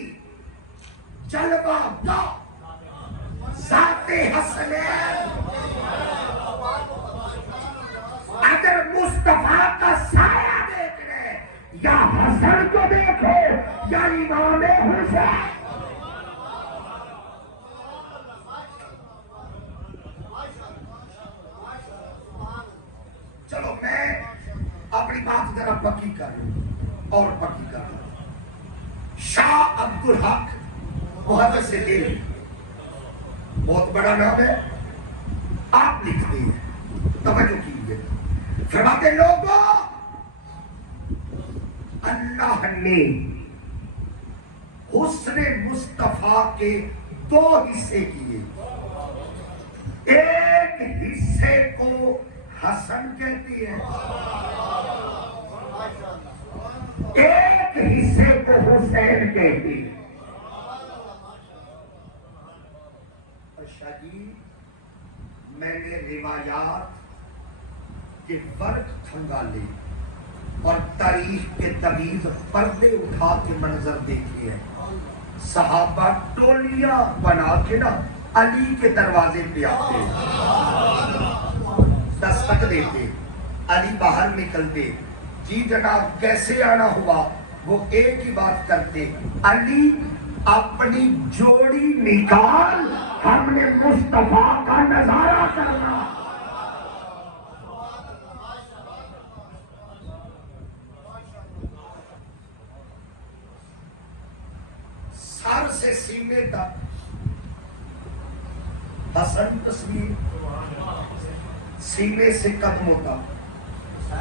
جلوہ گاہ ذات حسنین. اگر مصطفیٰ کا سایہ دیکھ رہے یا حسن کو دیکھو یا امام حسین. چلو میں اپنی بات ذرا پکی کر لوں اور پکی کر لوں. شاہ عبدالحق محدث دہلوی بہت بڑا نام ہے. آپ لکھتے ہیں توجہ کیجیے. فرماتے لوگوں اللہ نے حسن مصطفیٰ کے دو حصے کیے. ایک حصے کو حسن کہتی ہے، ایک حصے کو حسین کہتی ہے. میں نے روایات کے ورق کھنگالے اور تاریخ کے تمیز پردے اٹھا کے منظر دیکھے ہیں. صحابہ ٹولیاں بنا کے نا علی کے دروازے پہ آتے، دستک دیتے، علی باہر نکلتے. جی جناب کیسے آنا ہوا؟ وہ ایک ہی بات کرتے، علی اپنی جوڑی نکال، ہم نے مصطفیٰ کا نظارہ کرنا. سر سے سینے تک حسن تصویر، سینے سے قدموں تک.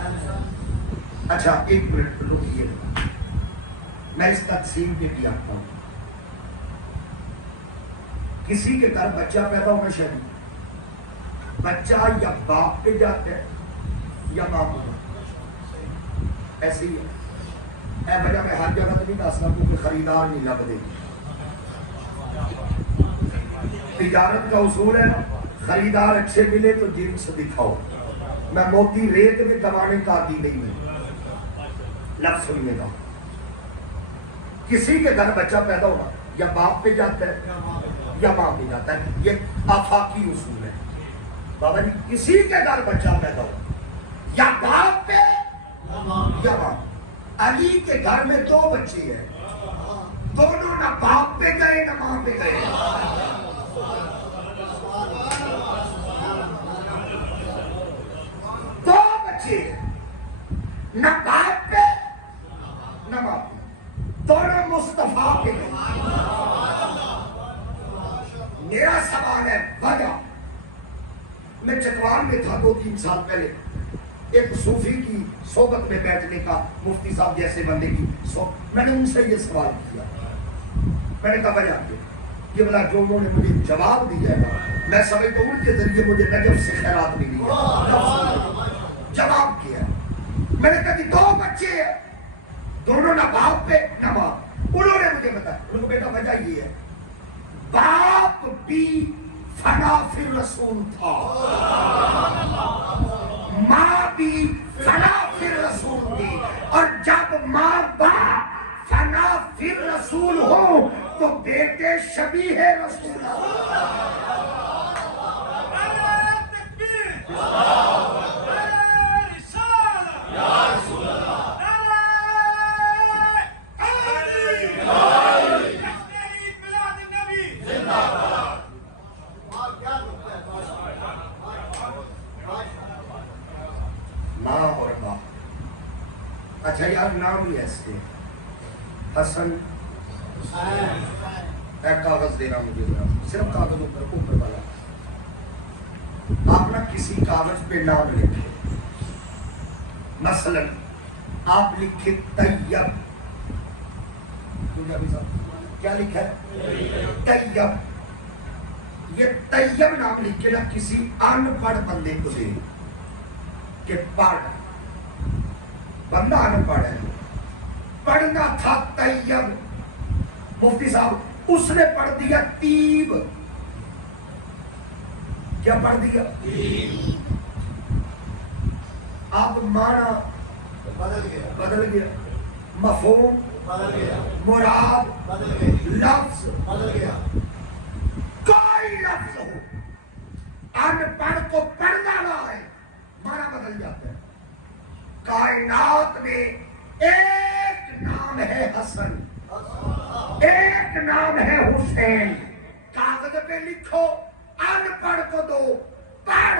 اچھا ایک منٹ رکیے، میں اس تقسیم پہ بھی آتا ہوں. کسی کے گھر بچہ پیدا ہونا چاہیے، بچہ یا باپ پہ جاتا ہے یا ماں پہ جاتا ہے، ایسے ہی ہے۔ اے وجہ میں ہر جگہ تو نہیں دسنا کیونکہ خریدار نہیں لب دے گی۔ تجارت کا اصول ہے خریدار اچھے ملے تو جنس دکھاؤ۔ میں موتی ریت میں دبانے کا عادی نہیں ہوں۔ لفظ سنیے گا، کسی کے گھر بچہ پیدا ہونا یا باپ پہ جاتا ہے یا ماں پہ جاتا ہے، یہ آفاقی اصول ہے۔ بابا جی کسی کے گھر بچہ پیدا ہو یا باپ پہ یا ماں۔ علی کے گھر میں 2 بچے ہیں، دونوں نہ باپ پہ گئے نہ ماں پہ گئے۔ نہ باپ پہ نہ ماں پہ، دونوں مصطفیٰ کے گئے۔ میرا سوال ہے وجہ، میں چکوان میں تھا 2-3 سال پہلے، ایک صوفی کی صحبت میں بیٹھنے کا، مفتی صاحب جیسے بندے کی صحبت، میں نے ان سے یہ سوال کیا، میں نے کہا وجہ یہ بلا جو انہوں نے مجھے جواب دیا ہے میں سمجھتا ہوں ان کے ذریعے مجھے نجف سے خیرات ملی ہے۔ جواب کیا میں نے کہا کہ 2 بچے ہیں، دونوں نہ باپ پہ نہ ماں۔ انہوں نے مجھے بتایا، انہوں نے بیٹا وجہ یہ ہے باپ بھی فنا فی رسول تھا، ماں بھی فنا فی رسول تھی، اور جب ماں باپ فنا فی رسول ہو تو بیٹے شبیہ رسول ماں اور باپ۔ اچھا یار نام ہی ایسے حسن، ایک کاغذ دینا مجھے، صرف کاغذ اوپر والا، آپ نہ کسی کاغذ پہ نام لکھے، مثلا آپ لکھے طیب، کیا لکھا ہے طیب، یہ طیب نام لکھ کے نہ کسی ان پڑھ بندے کو دے کہ پڑھ، بندہ ان پڑھ ہے، پڑھنا تھا طیب، مفتی صاحب اس نے پڑھ دیا طیب، کیا پڑھ دیا؟ اب معنی بدل گیا، مفہوم بدل گیا، مراد لفظ بدل گیا۔ کوئی لفظ ہو ان پڑھ کو پڑھنا نہ ہے معنی بدل جاتا ہے۔ کائنات میں ایک نام ہے حسن، ایک نام ہے حسین، کاغذ پہ لکھو، ان پڑھ کو دو، پڑھ،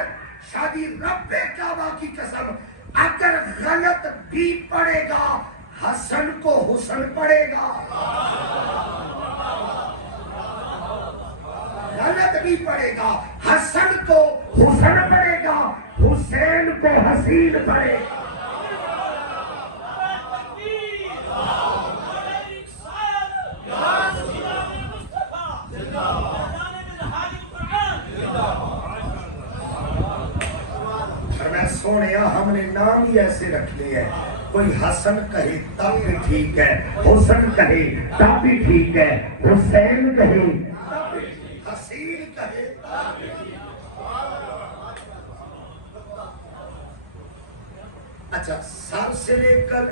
شادی رب کعبہ کی قسم اگر غلط بھی پڑھے گا حسن کو حسن پڑھے گا، غلط بھی پڑھے گا حسن کو حسن پڑھے گا، حسین کو حسین پڑھے گا۔ سونے ہم نے نام ہی ایسے رکھنے ہیں، کوئی حسن کہے تب بھی ٹھیک ہے، حسن کہے تب بھی ٹھیک ہے، حسین کہے تب بھی ٹھیک، حسین کہے تب بھی ٹھیک۔ اچھا سر سے لے کر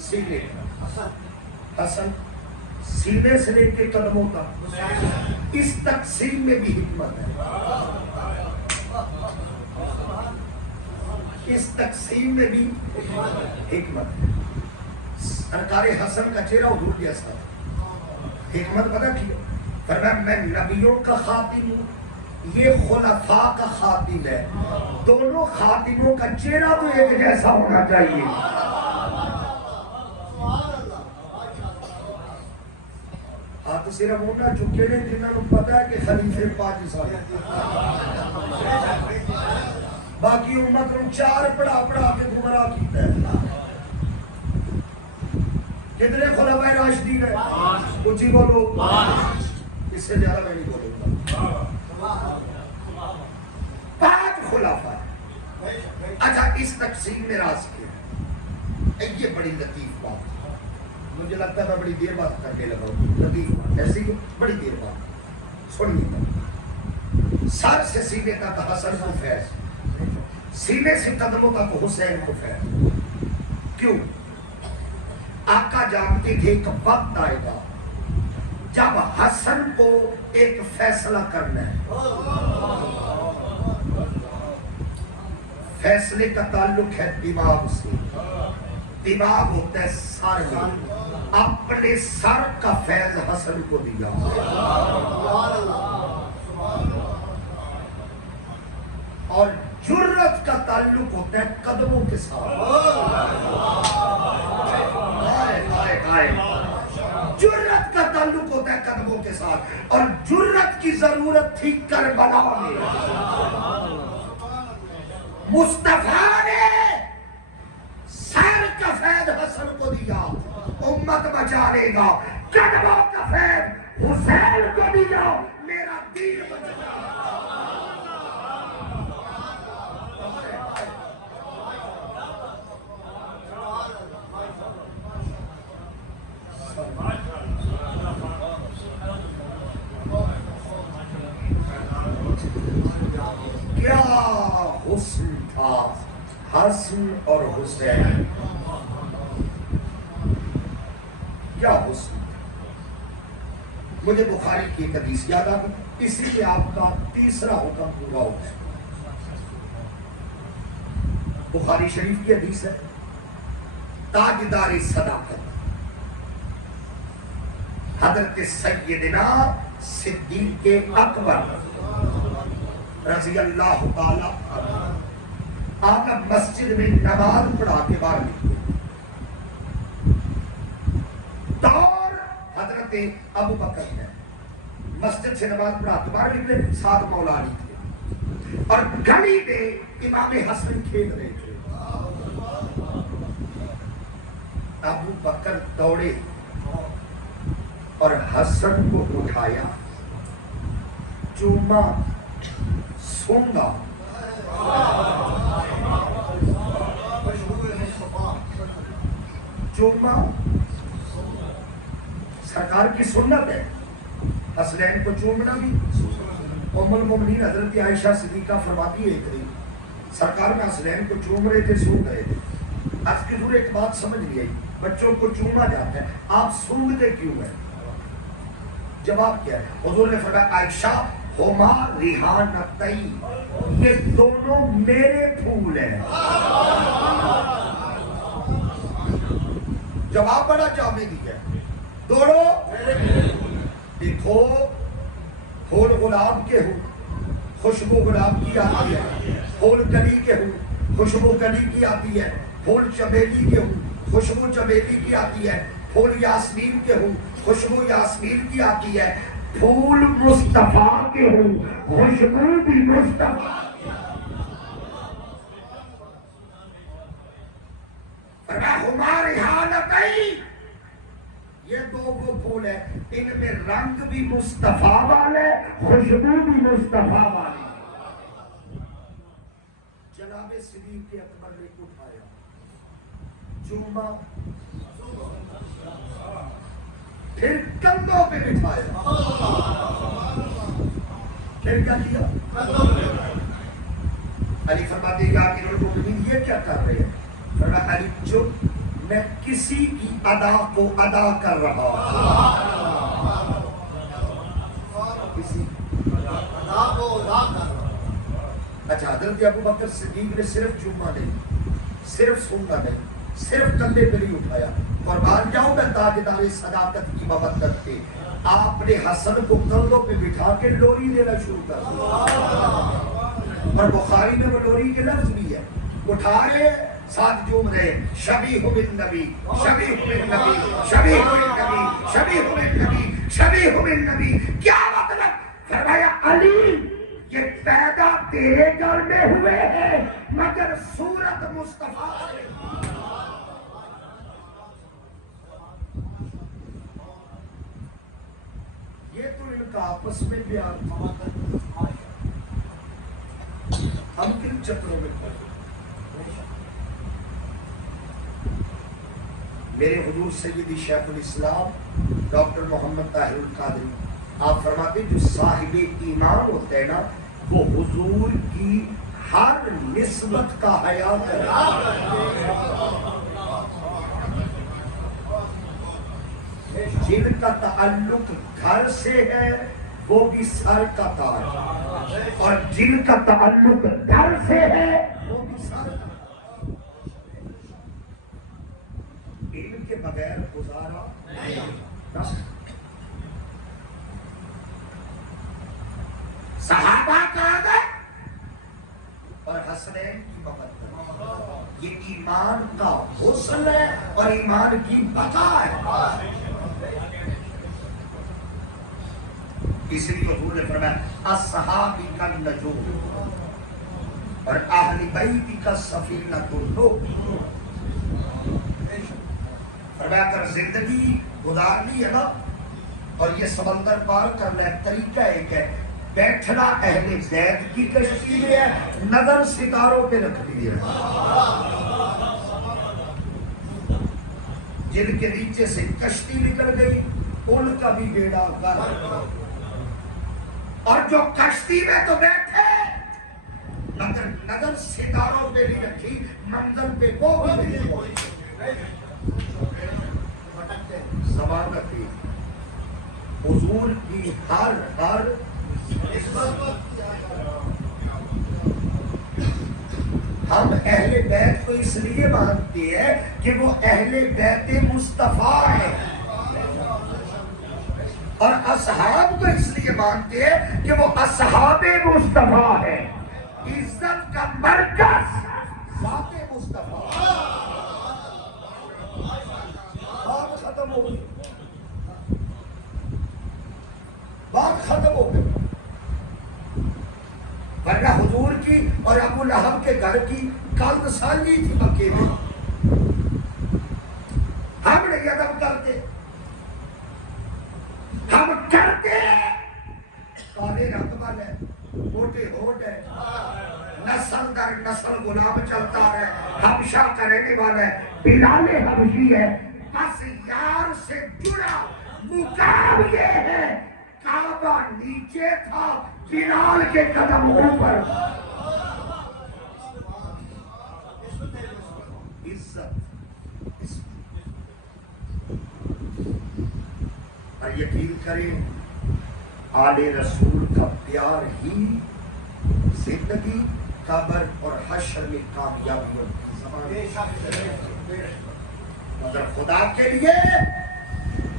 سینے تک حسن، سینے سے لے کے قدموں تک، اس تقسیم میں بھی حکمت ہے، اس تقسیم میں بھی حکمت ہے۔ سرکار حسن کا چہرہ حضور جیسا، حکمت پتہ کیا؟ فرمایا میں نبیوں کا خاتم ہوں، یہ خلفاء کا خاتم ہے، دونوں خاتموں کا چہرہ تو ایک جیسا ہونا چاہیے۔ ہاتھ صرف ہونا چکے نے جنہوں نے پتا ہے کہ خلیفے 5 سال، باقی امت کو 4 پڑھا کے گمراہ کیتا ہے۔ کتنے خلفائے راشدین ہیں؟ اونچی بولو، اس سے زیادہ میں نہیں بولوں گا. 5 خلافہ. اچھا اس تقسیم میں راز کیا؟ یہ بڑی لطیف بات ہے. مجھے لگتا ہے میں بڑی دیر بات کرنے لگا ہوں. لطیف بات ایسی کہ بڑی دیر بات سنیے گا. سر سے سینے تک حسن کو فیض, سینے سے قدموں تک حسین کو فیض. کیوں؟ آقا جانتے تھے کہ وقت آئے گا جب حسن کو ایک فیصلہ کرنا ہے. فیصلے کا تعلق ہے دماغ سے. دماغ ہوتا ہے سر میں. اپنے سر کا فیض حسن کو دیا. اور جرت کا تعلق ہوتا ہے قدموں کے ساتھ. جرت کا تعلق ہوتا ہے قدموں کے ساتھ. اور جرت کی ضرورت تھی کربلا میں. مصطفیٰ نے سر کا فیض حسن کو دیا, امت بچا لے گا. قدموں کا فیض حسین کو دیا, میرا دین بچا لے گا. کیا حسن تھا حسن اور حسین, کیا حسن. مجھے بخاری کی ایک حدیث یاد آ گئی, اسی پہ آپ کا تیسرا حکم پورا ہو گیا. بخاری شریف کی حدیث ہے, تاجدار صداقت حضرت سیدنا صدیق اکبر رضی اللہ تعالی عنہ. آپ مسجد میں نماز پڑھا کے باہر نکلے. دور حضرت ابو بکر ہے, مسجد سے نماز پڑھا کے باہر نکلے, ساتھ مولا علی تھے, اور گلی میں امام حسن کھیل رہے تھے. ابو بکر دوڑے اور حسن کو اٹھایا, چوما, سونگا. چوما سرکار کی سنت ہے, حسنین کو چومنا بھی. ام المؤمنین حضرت عائشہ صدیقہ فرماتی ہے ایک دن سرکار میں حسنین کو چوم رہے تھے, سونگ رہے تھے. آج کی دور ایک بات سمجھ نہیں آئی, بچوں کو چوما جاتا ہے, آپ سونگتے کیوں ہیں؟ جواب کیا ہے؟ حضور نے فرمایا عائشہ ہما ریحانتئی, یہ دونوں میرے پھول ہیں. جواب بڑا جامع دیا ہے, دونوں. دیکھو پھول گلاب کے ہوں, خوشبو گلاب کی آتی ہے. پھول کلی کے ہوں, خوشبو کلی کی آتی ہے. پھول چمیلی کے ہوں, خوشبو چمیلی کی آتی ہے. پھول یاسمین کے ہوں, خوشبو یاسمین کی آتی ہے. پھول مصطفیٰ کے ہوں, خوشبو بھی مصطفیٰ. ہمارے حالتیں یہ دو وہ پھول ہیں, ان میں رنگ بھی مصطفیٰ والے, خوشبو بھی مصطفیٰ والے. جناب صدیق اکبر نے اٹھایا, چوما, پھر کندھوں پہ بٹھایا. پھر کیا کیا؟ علی فرماتے ہیں یا امیر المومنین یہ کیا کر رہے ہیں؟ فرمایا علی چپ, میں کسی کی ادا کو ادا کر رہا ہوں. کسی ادا کو ادا کر رہا ہوں. اچھا حضرت ابو بکر صدیق نے صرف چوما نہیں, صرف سونگا نہیں, صرف کندھے پہ نہیں اٹھایا. قربان جاؤں میں تاجدار صداقت کی مبدت پہ, آپ نے حسن کو کندھوں پہ بٹھا کے لوری دینا شروع کر دیا. اور بخاری میں وہ لوری کے لفظ بھی ہے, اٹھا رہے ساتھ جھوم رہے, شبیہ بالنبی, شبیہ بالنبی, شبیہ بالنبی, شبیہ بالنبی, شبیہ بالنبی. کیا مطلب؟ فرمایا علی یہ پیدا تیرے گھر میں ہوئے ہیں مگر صورت مصطفیٰ سے. یہ تو ان کا آپس میں پیار تھا. ہم کن چکروں میں پڑے؟ میرے حضور سیدی شیخ الاسلام ڈاکٹر محمد طاہر القادری آپ فرماتے جو صاحب ایمان ہوتے ہیں نا وہ حضور کی ہر نسبت کا حیا کرے. جن کا تعلق گھر سے ہے وہ بھی سر کا تاج، اور جن کا تعلق گھر سے ہے وہ بھی سر کا تاج. علم کے بغیر گزارا نہیں. صحابہ کا عادت اور حسنین کی محبت یہ ایمان کا حسن ہے اور ایمان کی بقا ہے. اس لیے حضور نے فرمایا اصحابی کا نجوم اور اہل بیتی کا سفینۃ النوح. فرمایا کر زندگی گزارنی ہے نا اور یہ سمندر پار کرنا ہے، طریقہ ایک ہے، بیٹھنا اہل بیت کی کشتی میں ہے، نظر ستاروں پہ رکھنی ہے. جن کے نیچے سے کشتی نکل گئی ان کا بھی بیڑا غرق، اور جو کشتی میں تو بیٹھے مگر نظر ستاروں پہ نہیں رکھی، منظر پہ وہ بھی نہیں پہنچے. ضمانت حضور کی ہر ہم اہل بیت کو اس لیے مانتے ہیں کہ وہ اہل بیت مصطفیٰ ہیں، اور اصحاب کو اس لیے مانتے ہیں کہ وہ اصحاب مصطفیٰ ہیں. عزت کا مرکز ذات مصطفیٰ. بات ختم ہو گئی، بات ختم ہو گئی. ورنہ حضور کی اور ابو لہب کے گھر کی کلد سالی تھی مکے میں. ہم نہیں ادب کرتے، ہم کرتے کالے رنگ والے موٹے ہوٹ ہے، نسل در نسل غلام چلتا ہے، حبشہ کا رہنے والا ہے، بلال حبشی ہے. بس یار سے جڑا مقام یہ ہے کعبہ نیچے تھا، بلال کے قدم اوپر. اور یقین کریں آل رسول کا پیار ہی زندگی قبر اور حشر میں کامیابیوں کی ضمانت. مگر خدا کے لیے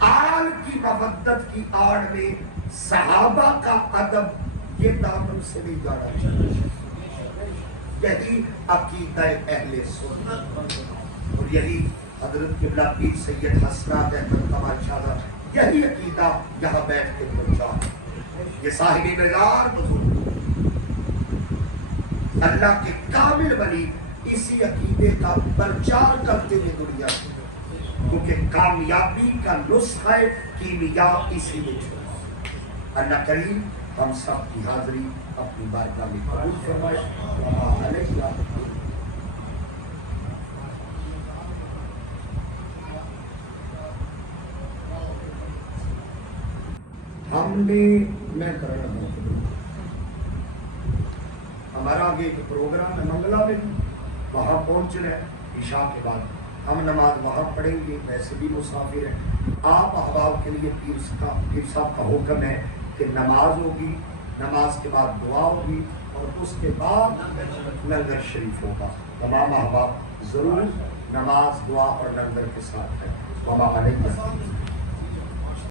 آل کی مودت کی آڑ میں صحابہ کا ادب یہ دامن سے نہیں جانا چاہیے. یہی عقیدہ اہل سنت اور یہی حضرت قبلہ پیر سید حسنات احمد کمال شاہ یہی عقیدہ یہاں بیٹھ کے پہنچا. یہ صاحب مزار بزرگ اللہ کے کامل ولی اسی عقیدے کا پرچار کرتے ہوئے دنیا کی، کیونکہ کامیابی کا نسخہ کیمیا اسی میں چھوڑا. اللہ کریم ہم سب کی حاضری اپنی بارگاہ میں قبول فرمائے. ہم نے میں کر رہا ہوں ہمارا آگے ایک پروگرام ہے منگلا میں، وہاں پہنچ رہے عشاء کے بعد ہم نماز وہاں پڑھیں گے. ویسے بھی مسافر ہیں. آپ احباب کے لیے پیر صاحب کا حکم ہے کہ نماز ہوگی، نماز کے بعد دعا ہوگی اور اس کے بعد لنگر شریف ہوگا. تمام احباب ضرور نماز دعا اور لنگر کے ساتھ ہیں. وما علیکم.